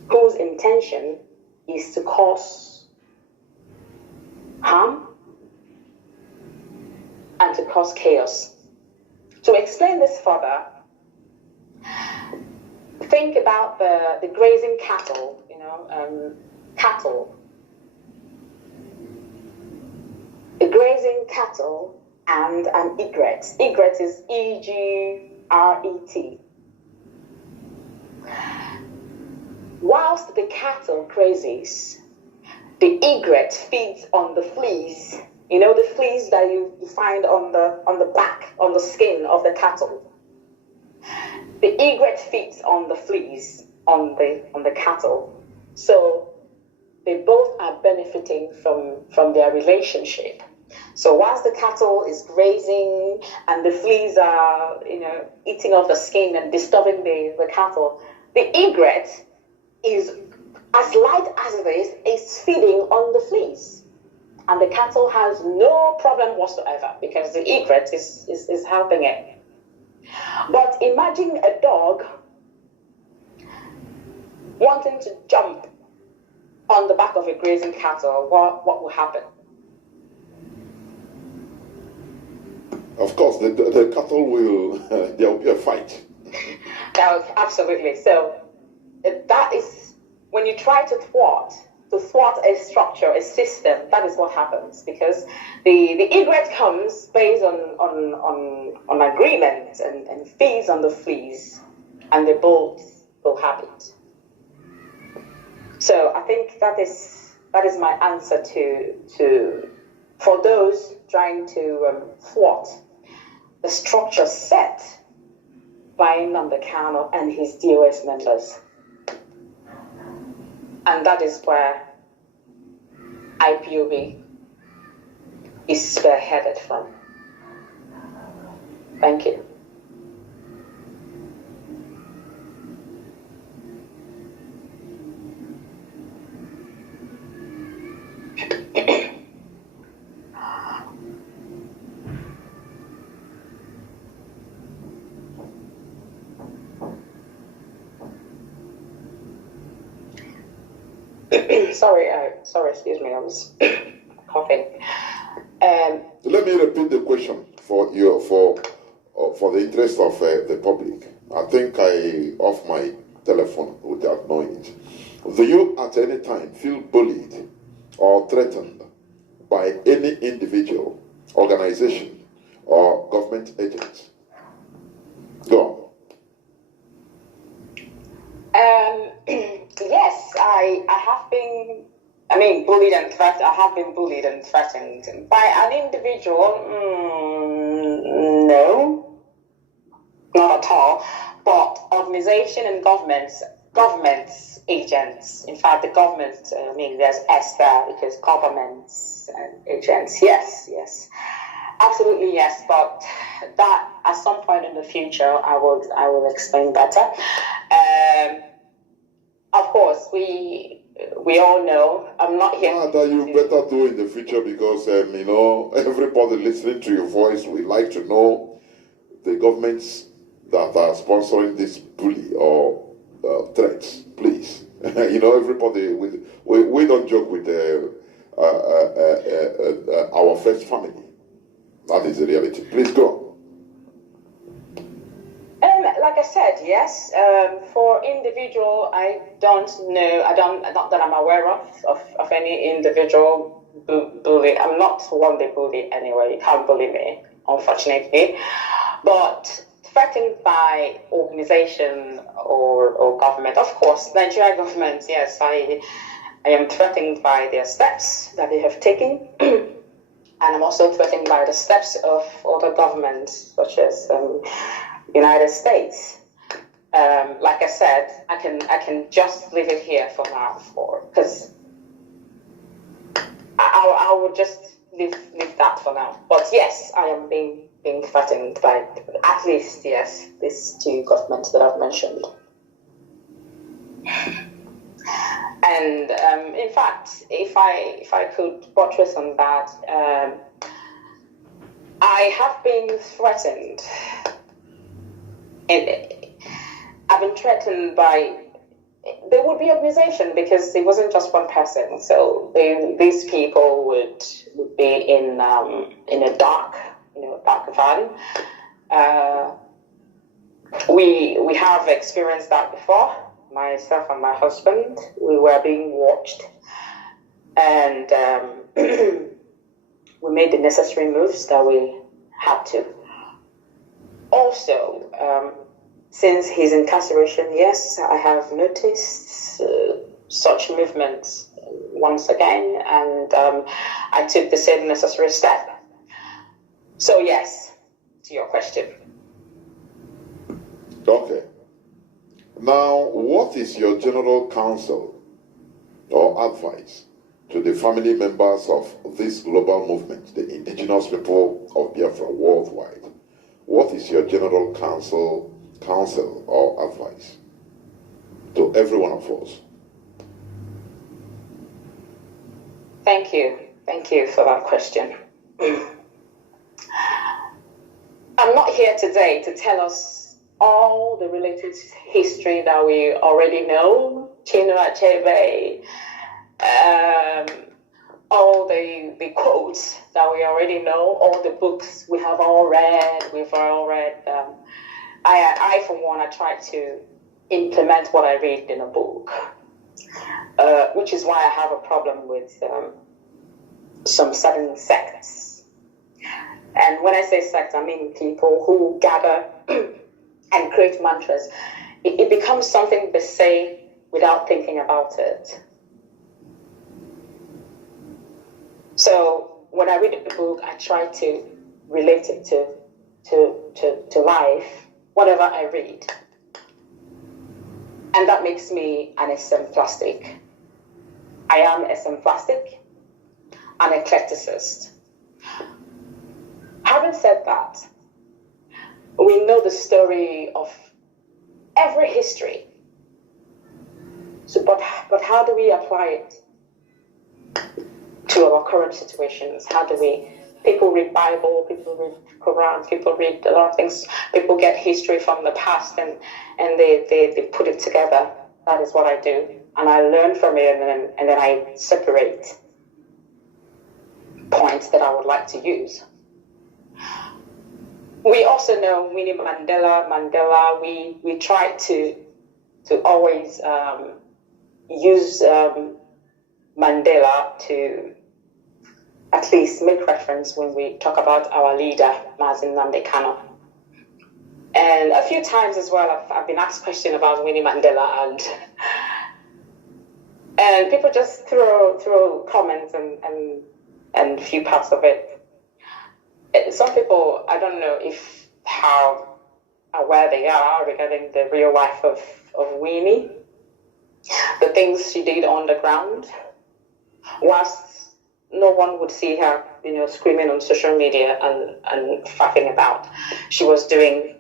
whose intention is to cause harm and to cause chaos. To explain this further, think about the grazing cattle, cattle. A grazing cattle and an egret. Egret is E-G-R-E-T. Whilst the cattle grazes, the egret feeds on the fleas. You know the fleas that you find on the back, on the skin of the cattle. The egret feeds on the fleas on the cattle. So they both are benefiting from their relationship. So whilst the cattle is grazing and the fleas are, eating off the skin and disturbing the cattle, the egret is, as light as it is feeding on the fleas. And the cattle has no problem whatsoever because the egret is helping it. But imagine a dog wanting to jump on the back of a grazing cattle. What will happen? Of course, the cattle will, there will be a fight. Absolutely. So that is, when you try to thwart a structure, a system, that is what happens. Because the egret comes based on agreement and feeds on the fleas, and they both cohabit. So I think that is my answer to for those trying to thwart the structure set by Nnamdi Kanu and his DOS members. And that is where IPOB is spearheaded from. Thank you. Sorry, excuse me, I was coughing. Let me repeat the question for the interest of the public. I think I off my telephone without knowing it. Do you at any time feel bullied or threatened by any individual, organization, or government agent? Go on. Yes, I have been. Bullied and threatened. I have been bullied and threatened by an individual. No, not at all. But organization and government agents. In fact, the government. There's S there because governments and agents. Yes, absolutely yes. But that at some point in the future, I will explain better. Of course, we all know. I'm not here. That you better do in the future because everybody listening to your voice, we like to know the governments that are sponsoring this bully or threats. Please Everybody, we don't joke with our first family. That is the reality. Please go on. Like I said, yes. For individual, I don't know. Not that I'm aware of any individual bully. I'm not one they bully anyway. You can't bully me, unfortunately. But threatened by organization or government, of course, Nigerian government. Yes, I am threatened by their steps that they have taken, and I'm also threatened by the steps of other governments, such as United States. Like I said, I can just leave it here for now, because I will just leave that for now. But yes, I am being threatened by at least these two governments that I've mentioned. And in fact, if I could buttress on that, I have been threatened. I've been threatened by, there would be organization, because it wasn't just one person. So these people would be in a dark van. We have experienced that before. Myself and my husband, we were being watched, and we made the necessary moves that we had to. Also, since his incarceration, yes, I have noticed such movements once again, and I took the same necessary step. So yes, to your question. Okay. Now, what is your general counsel or advice to the family members of this global movement, the indigenous people of Biafra worldwide? What is your general counsel or advice to every one of us? Thank you for that question. I'm not here today to tell us all the related history that we already know, Chinua Achebe, all the quotes that we already know, all the books we've all read. I for one, I try to implement what I read in a book, which is why I have a problem with some certain sects. And when I say sect, I mean people who gather and create mantras. It becomes something they say without thinking about it. So when I read the book, I try to relate it to life, whatever I read. And that makes me an exemplastic. I am exemplastic, an eclecticist. Having said that, we know the story of every history. So, but how do we apply it to our current situations? People read Bible, people read Quran, people read a lot of things. People get history from the past and they put it together. That is what I do. And I learn from it, and then I separate points that I would like to use. We also know Winnie Mandela. We try to always use Mandela to at least make reference when we talk about our leader, Mazin Kanu. And a few times as well, I've been asked questions about Winnie Mandela, and people just throw comments and a few parts of it. Some people, I don't know how aware they are regarding the real life of Winnie, the things she did on the ground, whilst no one would see her, screaming on social media and faffing about. She was doing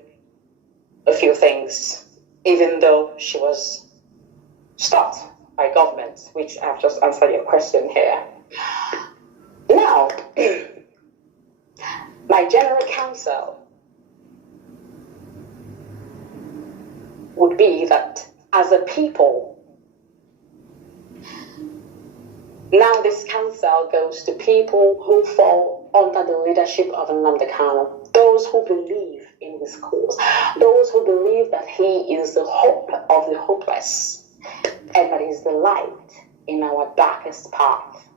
a few things, even though she was stopped by government, which I've just answered your question here. Now, my general counsel would be that as a people, Now this counsel goes to people who fall under the leadership of Nnamdi Kanu, those who believe in his cause, those who believe that he is the hope of the hopeless, and that he is the light in our darkest path.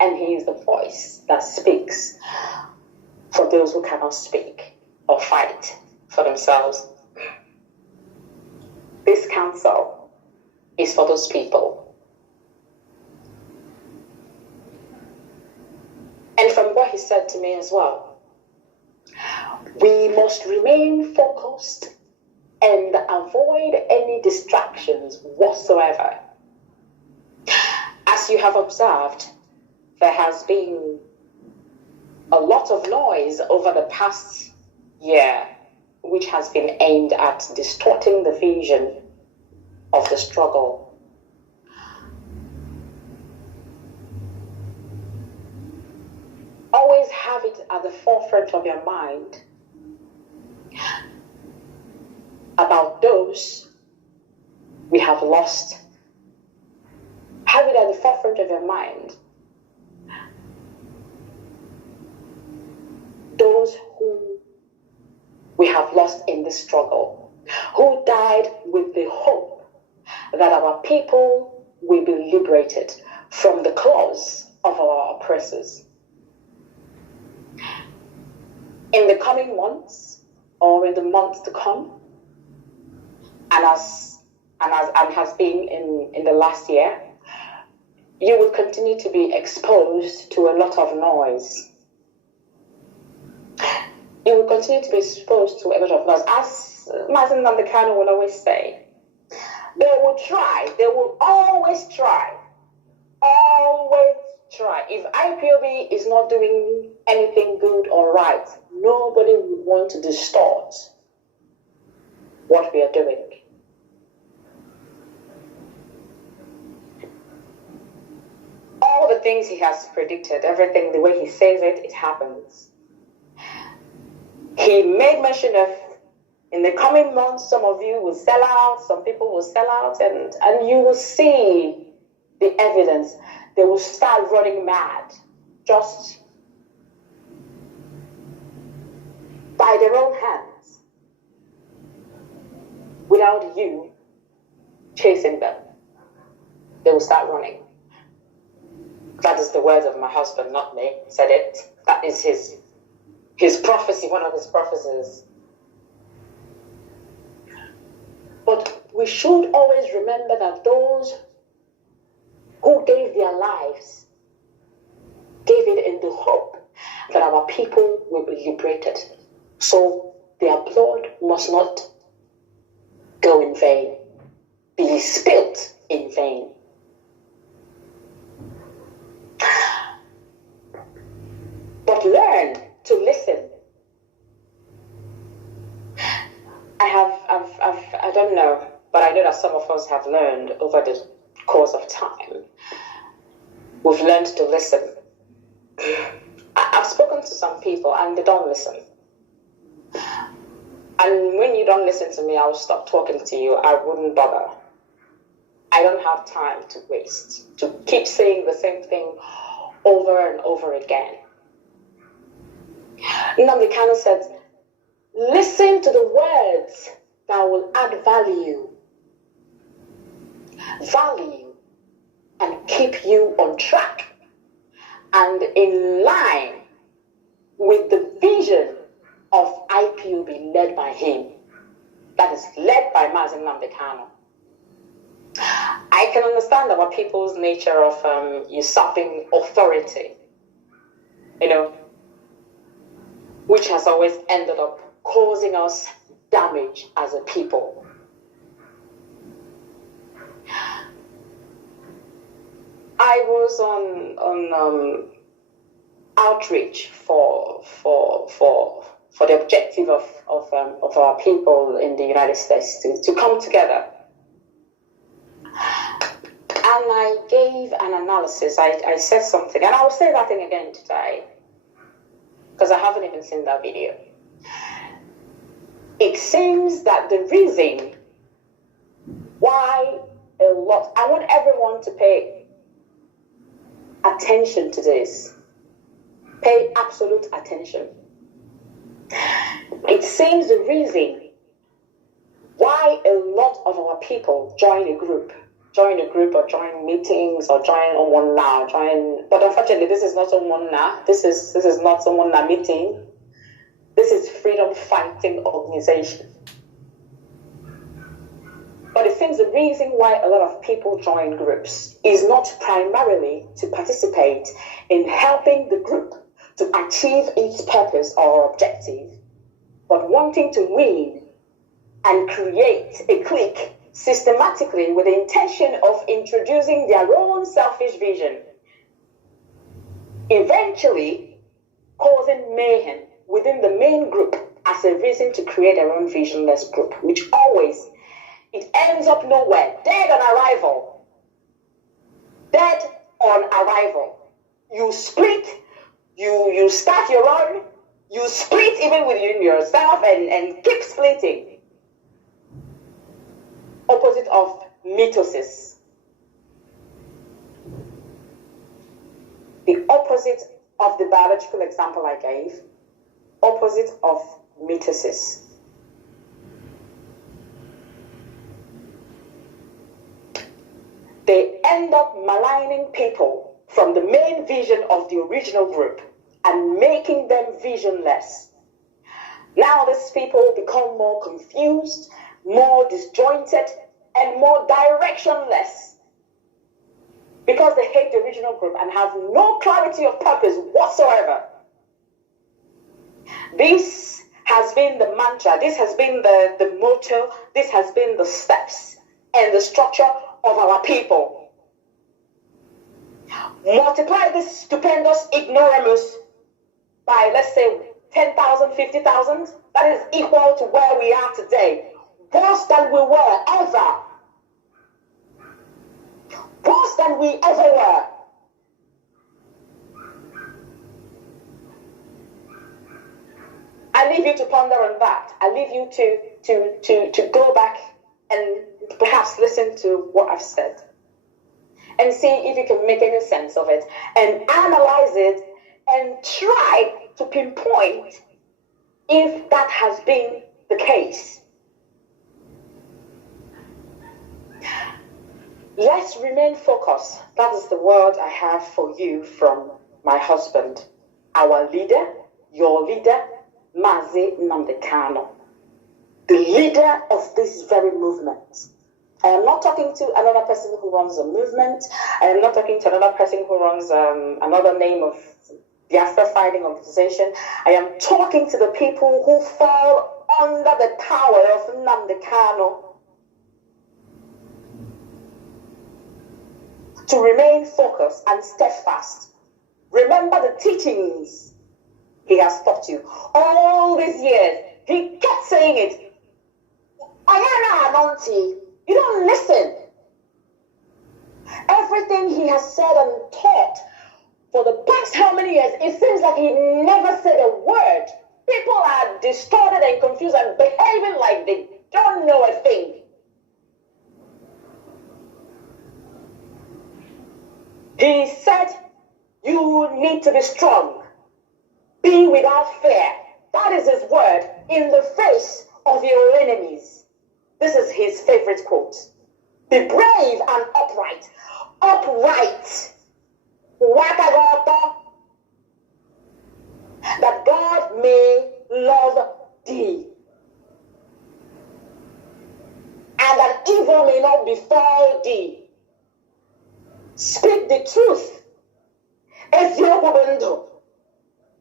And he is the voice that speaks for those who cannot speak or fight for themselves. This counsel is for those people. And from what he said to me as well, we must remain focused and avoid any distractions whatsoever. As you have observed, there has been a lot of noise over the past year, which has been aimed at distorting the vision of the struggle. Always have it at the forefront of your mind about those we have lost. Have it at the forefront of your mind those who we have lost in this struggle, who died with the hope that our people will be liberated from the claws of our oppressors. In the coming months, or in the months to come, and has been in the last year, you will continue to be exposed to a lot of noise. You will continue to be exposed to a lot of noise. As Mazen Nnamdi Kanu will always say, they will always try. If IPOB is not doing anything good or right, nobody would want to distort what we are doing. All the things he has predicted, everything, the way he says it, it happens. He made mention of, in the coming months, some of you will sell out, some people will sell out, and you will see the evidence. They will start running mad, just by their own hands, without you chasing them. They will start running. That is the words of my husband, not me, said it. That is his prophecy, one of his prophecies. But we should always remember that those who gave their lives gave it in the hope that our people will be liberated. So their blood must not go in vain, be spilt in vain. But learn to listen. I don't know, but I know that some of us have learned over the course of time. We've learned to listen. I've spoken to some people and they don't listen. And when you don't listen to me, I'll stop talking to you. I wouldn't bother. I don't have time to waste, to keep saying the same thing over and over again. Nnamdi Kanu said, listen to the words that will add value, and keep you on track and in line with the vision of IPOB led by him, that is led by Mazen Nnamdi Kanu. I can understand our people's nature of usurping authority, which has always ended up causing us damage as a people. I was on outreach for the objective of our people in the United States to come together. And I gave an analysis. I said something, and I will say that thing again today, because I haven't even seen that video. It seems that the reason why I want everyone to pay attention to this. Pay absolute attention. It seems the reason why a lot of our people join a group or join meetings or join on now, but unfortunately this is not on now. This is not someone now meeting. This is freedom fighting organization. But it seems the reason why a lot of people join groups is not primarily to participate in helping the group to achieve its purpose or objective, but wanting to win and create a clique systematically with the intention of introducing their own selfish vision, eventually causing mayhem within the main group as a reason to create their own visionless group, which always, it ends up nowhere, dead on arrival. Dead on arrival. You split, you start your own, you split even within yourself and keep splitting. Opposite of mitosis. The opposite of the biological example I gave, opposite of mitosis. They end up maligning people from the main vision of the original group and making them visionless. Now these people become more confused, more disjointed, and more directionless because they hate the original group and have no clarity of purpose whatsoever. This has been the mantra, this has been the motto, this has been the steps and the structure of our people. Multiply this stupendous ignoramus by, let's say, 10,000, 50,000. That is equal to where we are today. Worse than we were ever. Worse than we ever were. I leave you to ponder on that. I leave you to go back and perhaps listen to what I've said and see if you can make any sense of it and analyze it and try to pinpoint if that has been the case. Let's remain focused. That is the word I have for you from my husband, our leader, your leader, Mazi Nnamdi Kanu, the leader of this very movement. I am not talking to another person who runs a movement. I am not talking to another person who runs another name of Biafra fighting organization. I am talking to the people who fall under the power of Nnamdi Kanu. To remain focused and steadfast. Remember the teachings he has taught you. All these years, he kept saying it. Ayana Ananti, you don't listen. Everything he has said and taught for the past how many years, it seems like he never said a word. People are distorted and confused and behaving like they don't know a thing. He said, you need to be strong. Be without fear. That is his word in the face of your enemies. This is his favorite quote. Be brave and upright. Upright. Wakagota. That God may love thee. And that evil may not befall thee. Speak the truth.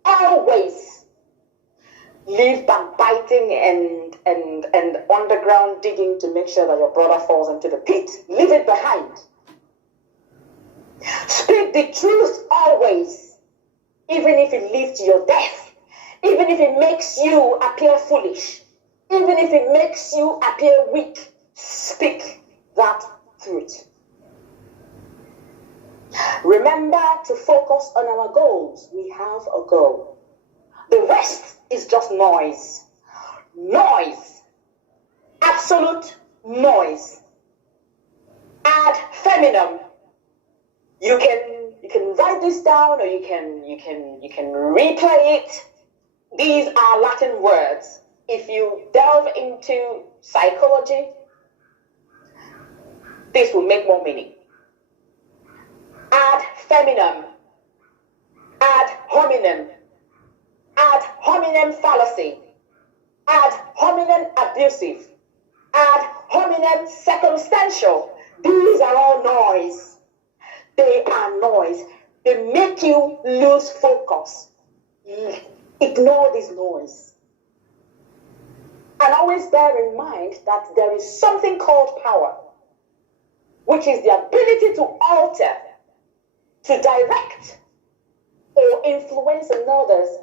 Always leave backbiting and underground digging to make sure that your brother falls into the pit. Leave it behind. Speak the truth always, even if it leads to your death, even if it makes you appear foolish, even if it makes you appear weak. Speak that truth. Remember to focus on our goals. We have a goal. The rest is just noise. Noise. Absolute noise. Ad feminam. You can write this down, or you can replay it. These are Latin words. If you delve into psychology, this will make more meaning. Ad feminam, ad hominem fallacy, ad hominem abusive, ad hominem circumstantial. These are all noise. They are noise. They make you lose focus. Ignore this noise. And always bear in mind that there is something called power, which is the ability to alter, to direct, or influence another's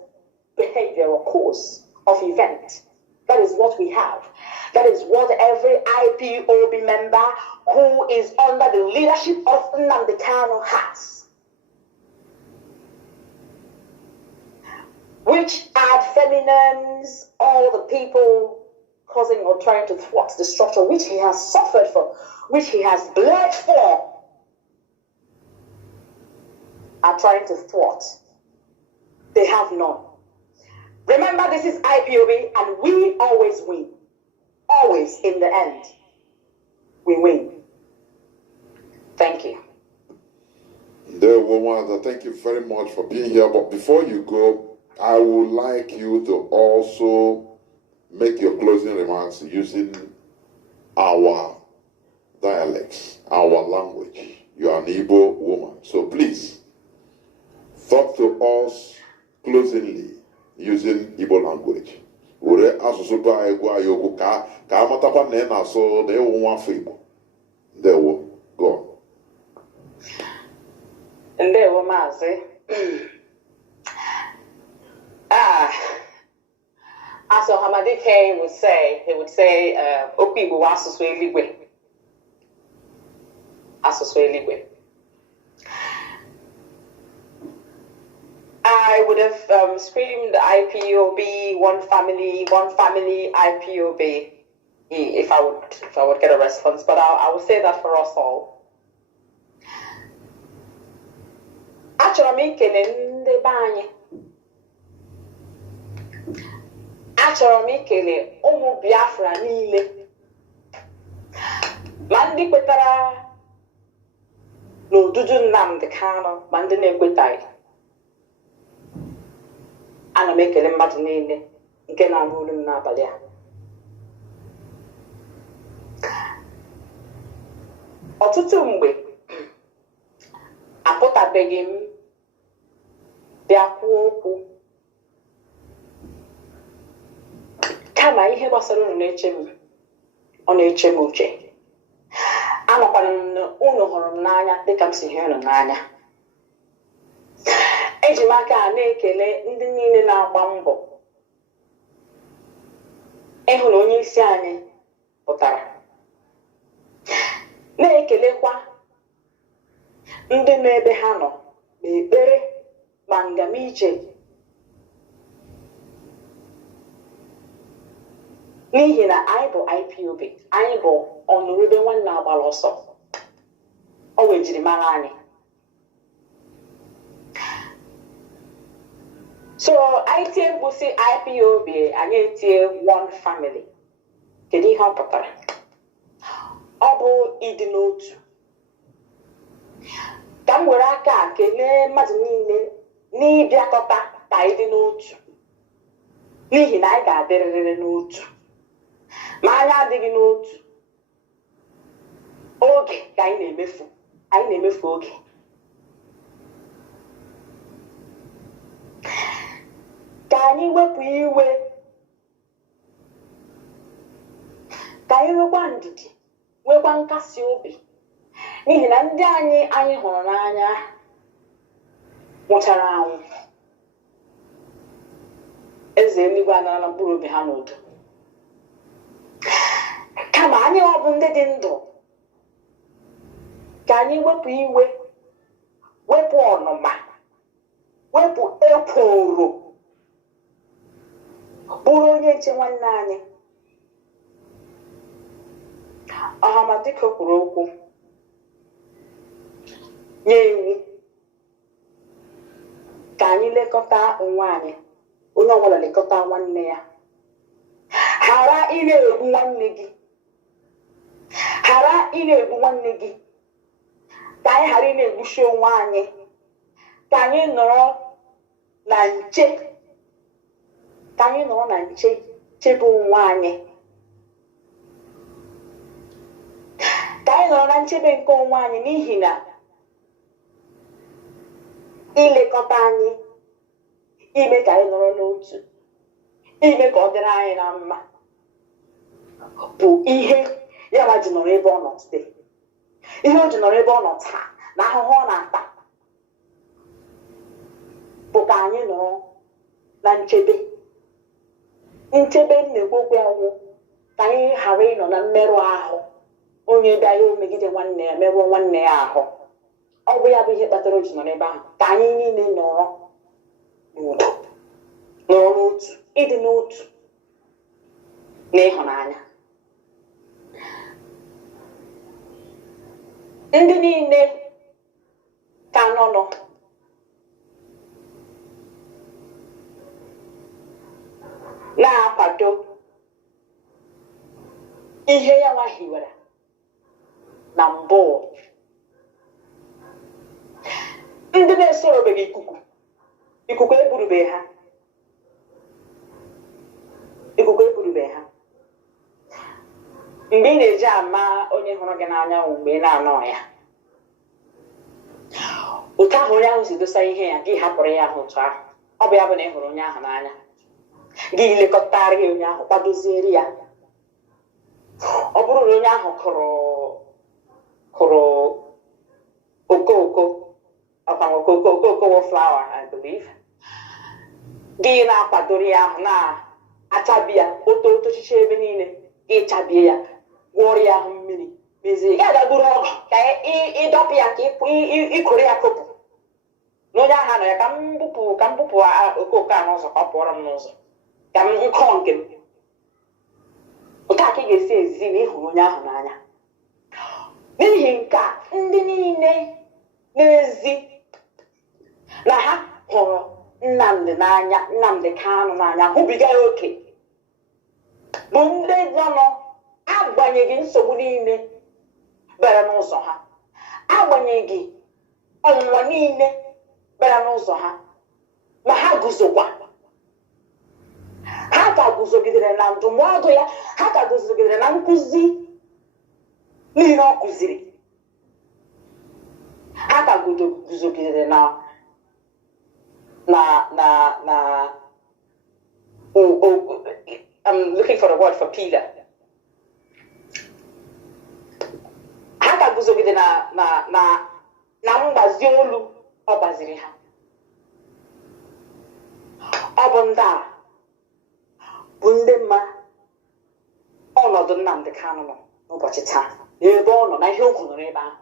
behavior or course of event. That is what we have. That is what every IPOB member who is under the leadership of Nnamdi Kanu has. Which ad feminines, all the people causing or trying to thwart the structure which he has suffered for, which he has bled for, are trying to thwart. They have none. Remember, this is IPOB, and we always win. Always, in the end, we win. Thank you. Dear woman, thank you very much for being here. But before you go, I would like you to also make your closing remarks using our dialects, our language. You are an Igbo woman, so please talk to us closingly using Igbo language. Ure asụsụ bụ anyị gwa ya okwu ka amatakwa na ị na-asụ na ịwụ nwa afọ Igbo. Ndewo, go. Ndewo maazị. As Ohamadike would say, Okwu Igbo asụsụ eluigwe. Asụsụ eluigwe. I would have screamed IPOB, one family, IPOB, if I would get a response. But I would say that for us all. Achọrọ m ikele ndị be anyị. Achọrọ m ikele ụmụ Biafra niile. Ma ndị kwetara n'odudu Nnamdi Kanu, ma ndị na-ekwetaghị. Ana m ekele mmadụ niile nke na-anụ olu m n'abalị a. Ọtụtụ mgbe apụtabeghị m bịa kwuo okwu, kama ihe gbasara unu na-eche m, ọ na-eche m uche. Anọkwara m na unu hụrụ m n'anya dịka m si hụ unu n'anya. Eji m aka a na-ekele ndị niile na-agba mbọ ịhụ na onye isi anyị pụtara. Na-ekelekwa ndị nọ ebe ha nọ n'ekpere ma ngamije, n'ihi na anyị bụ IPOB, anyị bụ ọnụrụbe nwanne agbara ọsọ. O wejiri mara anyị. So anyị tie mkpu si IPOB, anyị etie one family. Kedu ihe ọ pụtara? Ọ bụ ịdị n'otu. Ka m were aka kelee mmadụ niile n'ịbịakọta ka ịdị n'otu, n'ihi na anyị ga-adịrịrị n'otu. Ma anyị adịghị n'otu, oge ka anyị na-emefu oge. Ka anyị wepụ iwe, ka anyị nwekwa ndidi, nwekwa nkasi obi, n'ihi na ndị anyị hụrụ n'anya nwụchara anwụ. Eze eluigwe anara mkpụrụ obi ha n'udo. Kama anyị ọ bụ ndị dị ndụ, ka anyị wepụ iwe, wepụ ọnụma, wepụ ekworo, bụrụ onye nche nwanne anyị. Ohamadike kwuru okwu, nye iwu, anyị lekọta onwe anyị, onye ọbụla lekọta nwanne ya. Ghara ị na-egbu nwanne gị. Ghara ị na-egbu nwanne gị. Ka anyị ghara ị na-egbuchi onwe anyị. Ka anyị nọrọ na nche. Ka anyị nọrọ na nche chebe onwe anyị. Ka anyị nọrọ na nchebe nke onwe anyị n'ihi na ilekọta anyị, ime ka anyị nọrọ n'otu, ime ka ọ dịrị anyị na mma bụ ihe ya ma ji nọrọ ebe ọ nọ today. Ihe o ji nọrọ ebe ọ nọ taa na ahụhụ ọ na-ata bụ ka anyị nọrọ na nchebe. Nchebe m na-ekwu okwu ya nwụ ka anyị ghara ịnọ na mmerụ ahụ. Onye bịa ya omegide nwanne ya, merụọ nwanne ya ahụ. Ọ bụ ya bụ ihe kpatara o ji nọrọ ebe ahụ. Ka anyị niile nọrọ n'udo, nọrọ n'otu, ịdị n'otu na ịhụnanya. Ndị niile ka nọ na-akwado ihe ya nwa hiwere na mbụ. Ndị na-esorobeghị ikuku eburubeghị ha. Ikuku eburubeghị ha. Mgbe ị na-eji ama onye hụrụ gị n'anya mgbe ị na-anọ ya, otu ahụ onye ahụ si dosa ihe ya, gị hapụrụ ya ahụ otu ahụ. Ọ bụ ya bụ na ị hụrụ onye ahụ n'anya, gị lekọtara ya onye ahụ, kwadoziere ya. Ọ bụrụ na onye ahụ kụrụ okooko flower, I believe, gị na-akwadoro ya ahụ, na-achabi ya otochichi ebe niile, gị chabie ya, gwọrọ ya ahụ mmiri, mezie ya, ga-buru ọgụ ka ịdọpụ ya, ka ịkụrụ ya kopụ n'onye ahụ nọ ya. Ka m bupụ okooko a n'ụzọ, ka ọ pụọrọ m n'ụzọ, ka m nkọ nke m. Nke a ka ị ga-esi ezizi na ịhụrụ onye ahụ n'anya. N'ihi nke a, ndị niile n'ezi na ha hụrụ Nnamdi n'anya, Nnamdi Kanu n'anya, hụbiga ya oke, bụ ndị nọ agbanyeghị nsogbu niile bịara n'ụzọ ha, agbanyeghị ọnwụnwa niile bịara n'ụzọ ha, ma ha guzokwa. Ha ka guzogidere na ndụmọdụ ya, ha ka guzogidere na nkụzi niile ọ kụziri. Ha ka guzogidere na I'm looking for a word for pillar. Ha ka guzogide na mgbazi olu ọ gbaziri ha. Ọ bụ ndị a bụ ndị mma ọnọdụ Nnamdi Kanu nọ n'ụbọchị taa, n'ebe ọ nọ na ihe o kwuru ebe ahụ.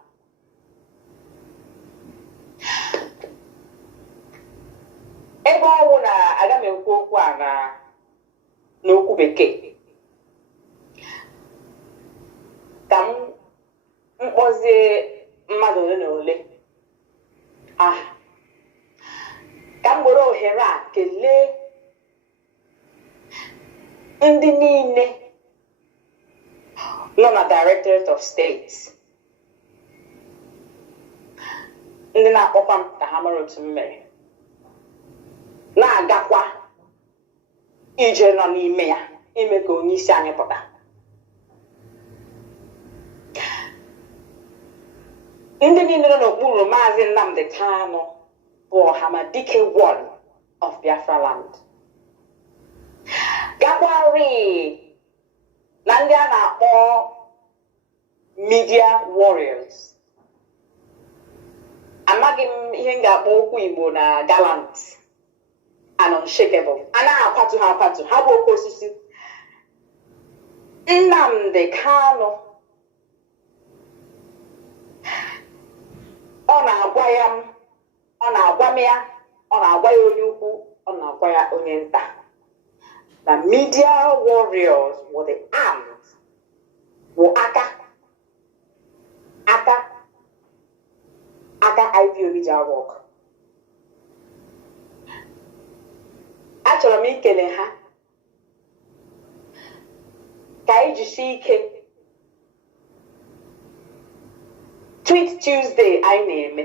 Ebe ọ bụ na aga m ekwu okwu a n'okwu bekee, ka m mkpọzie mmadụ ole na ole ka m were ohere a kelee ndị niile nọ na Directorate of State, ndị na-akpọkwa m ka ha mara otu m mere, na-agakwa ije nọ n'ime ya, ime ka onye isi anyị pụta. Ndị niile nọ n'okpuru Maazị Nnamdi Kanu bụ Ọhamadike one of Biafra land. Gakwarị na ndị a na-akpọ media warriors. Amaghị m ihe m ga-akpọ okwu Igbo na gallant and unshakable. A na-akwatu ha akwatu, ha bụ oke osisi. Nnamdi Kanu, ọ na-agwa ya, ọ na-agwa ya onye ukwu, ọ na-agwa ya onye nta. The media warriors were the arms, were aka IPOB work. ikele ha ka anyị jisie ike Tweet Tuesday anyị na-eme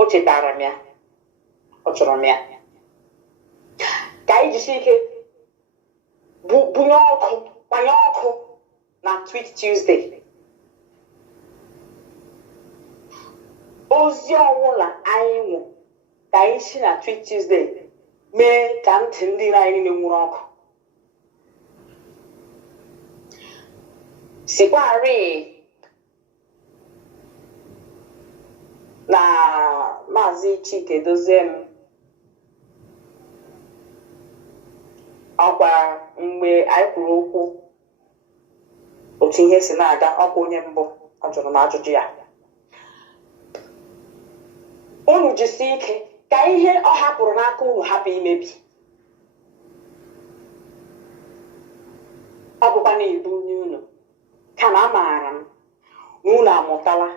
o chetara m ya ọ chọrọ m ya ka anyị jisie ike gbanye ọkụ na Tweet Tuesday ozi ọwụla anyị nwụ ka anyị si na Tweet Tuesday mee ka ntị ndị anyị niile nwụrụ ọkụ sikwarị na Maazị Chike dozie m ọkwa mgbe anyị kwuru okwu otu ihe si na-aga ọkwa onye mbụ ọ jụrụ m ajụjụ ya unu jisie ike ka ihe ọ hapụrụ n'aka unu hapụ imebi ọ bụkwa na-ebu onye unu kama amaara m na unu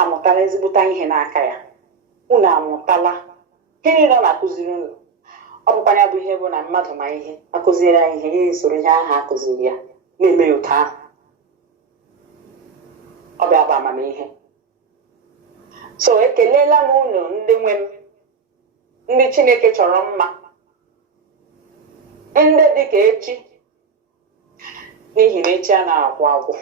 amụtala ezigbote ihe n'aka ya unu amụtala ihe niile ọ na-akụziri unu ọ bụkwa ya bụ ihe bụ na mmadụ ma ihe akụziri ya ihe ya esoro ihe ahụ akụziri ya na-eme ya otu ahụ ọ bịa bụ amamihe so ekelela m unu ndị nwe m ndị Chineke chọrọ mma ndị dịka echi n'ihi na echi a na-agwụ agwụ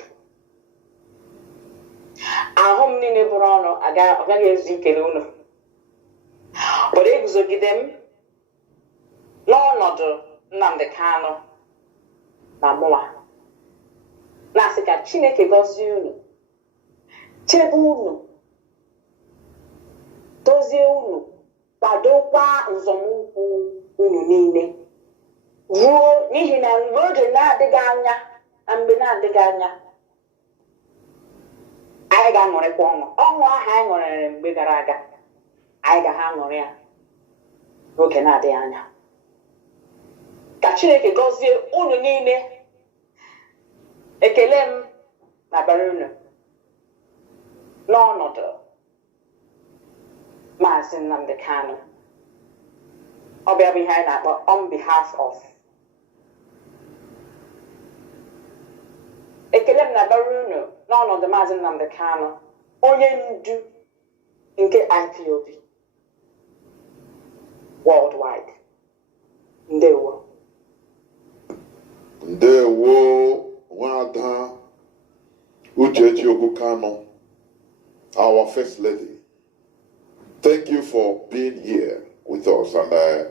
ahụ m niile bụrụ ọnụ ọ gaghị ezu ikele unu obodo eguzogide m n'ọnọdụ Nnamdi Kanu na mụwa na-asị ka Chineke gọzie unu chebe unu dozie unu kwadokwa nzọmụkwụ unu niile ruo n'ihi na n'oge na-adịghị anya na mgbe na-adịghị anya anyị ga-aṅụrịkwa ọṅụ ahụ anyị ṅụrịrị mgbe gara aga anyị ga-aṅụrị ya n'oge na-adịghị anya ka Chineke gọzie unu niile ekele m na-abara unu n'ọnọdụ Maazị Nnamdi Kanu ọ bịa bụ ihe anyị na-akpọ on behalf of ekele m na-abara unu n'ọnọdụ Maazị Nnamdi Kanu onye ndu nke IPOB worldwide ndewo Nwada Uchechi Okwu Kanu, our First Lady. Thank you for being here with us, and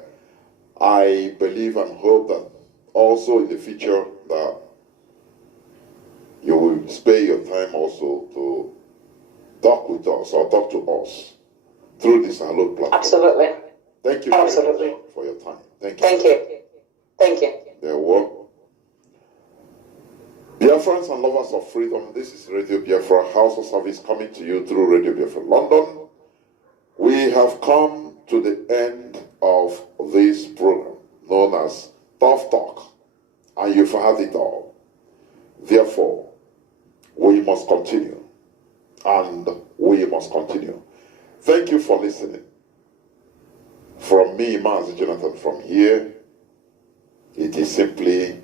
I believe and hope that also in the future that you will spare your time also to talk with us or talk to us through this Hello platform. Absolutely. Thank you very much for your time. Thank you. Thank you. Thank you. There were Biafrans and lovers of freedom. This is Radio Biafra House of Service coming to you through Radio Biafra London. We have come to the end of this program known as Tough Talk, and you've heard it all. Therefore, we must continue, and we must continue. Thank you for listening. From me, Maazị Jonathan, from here, it is simply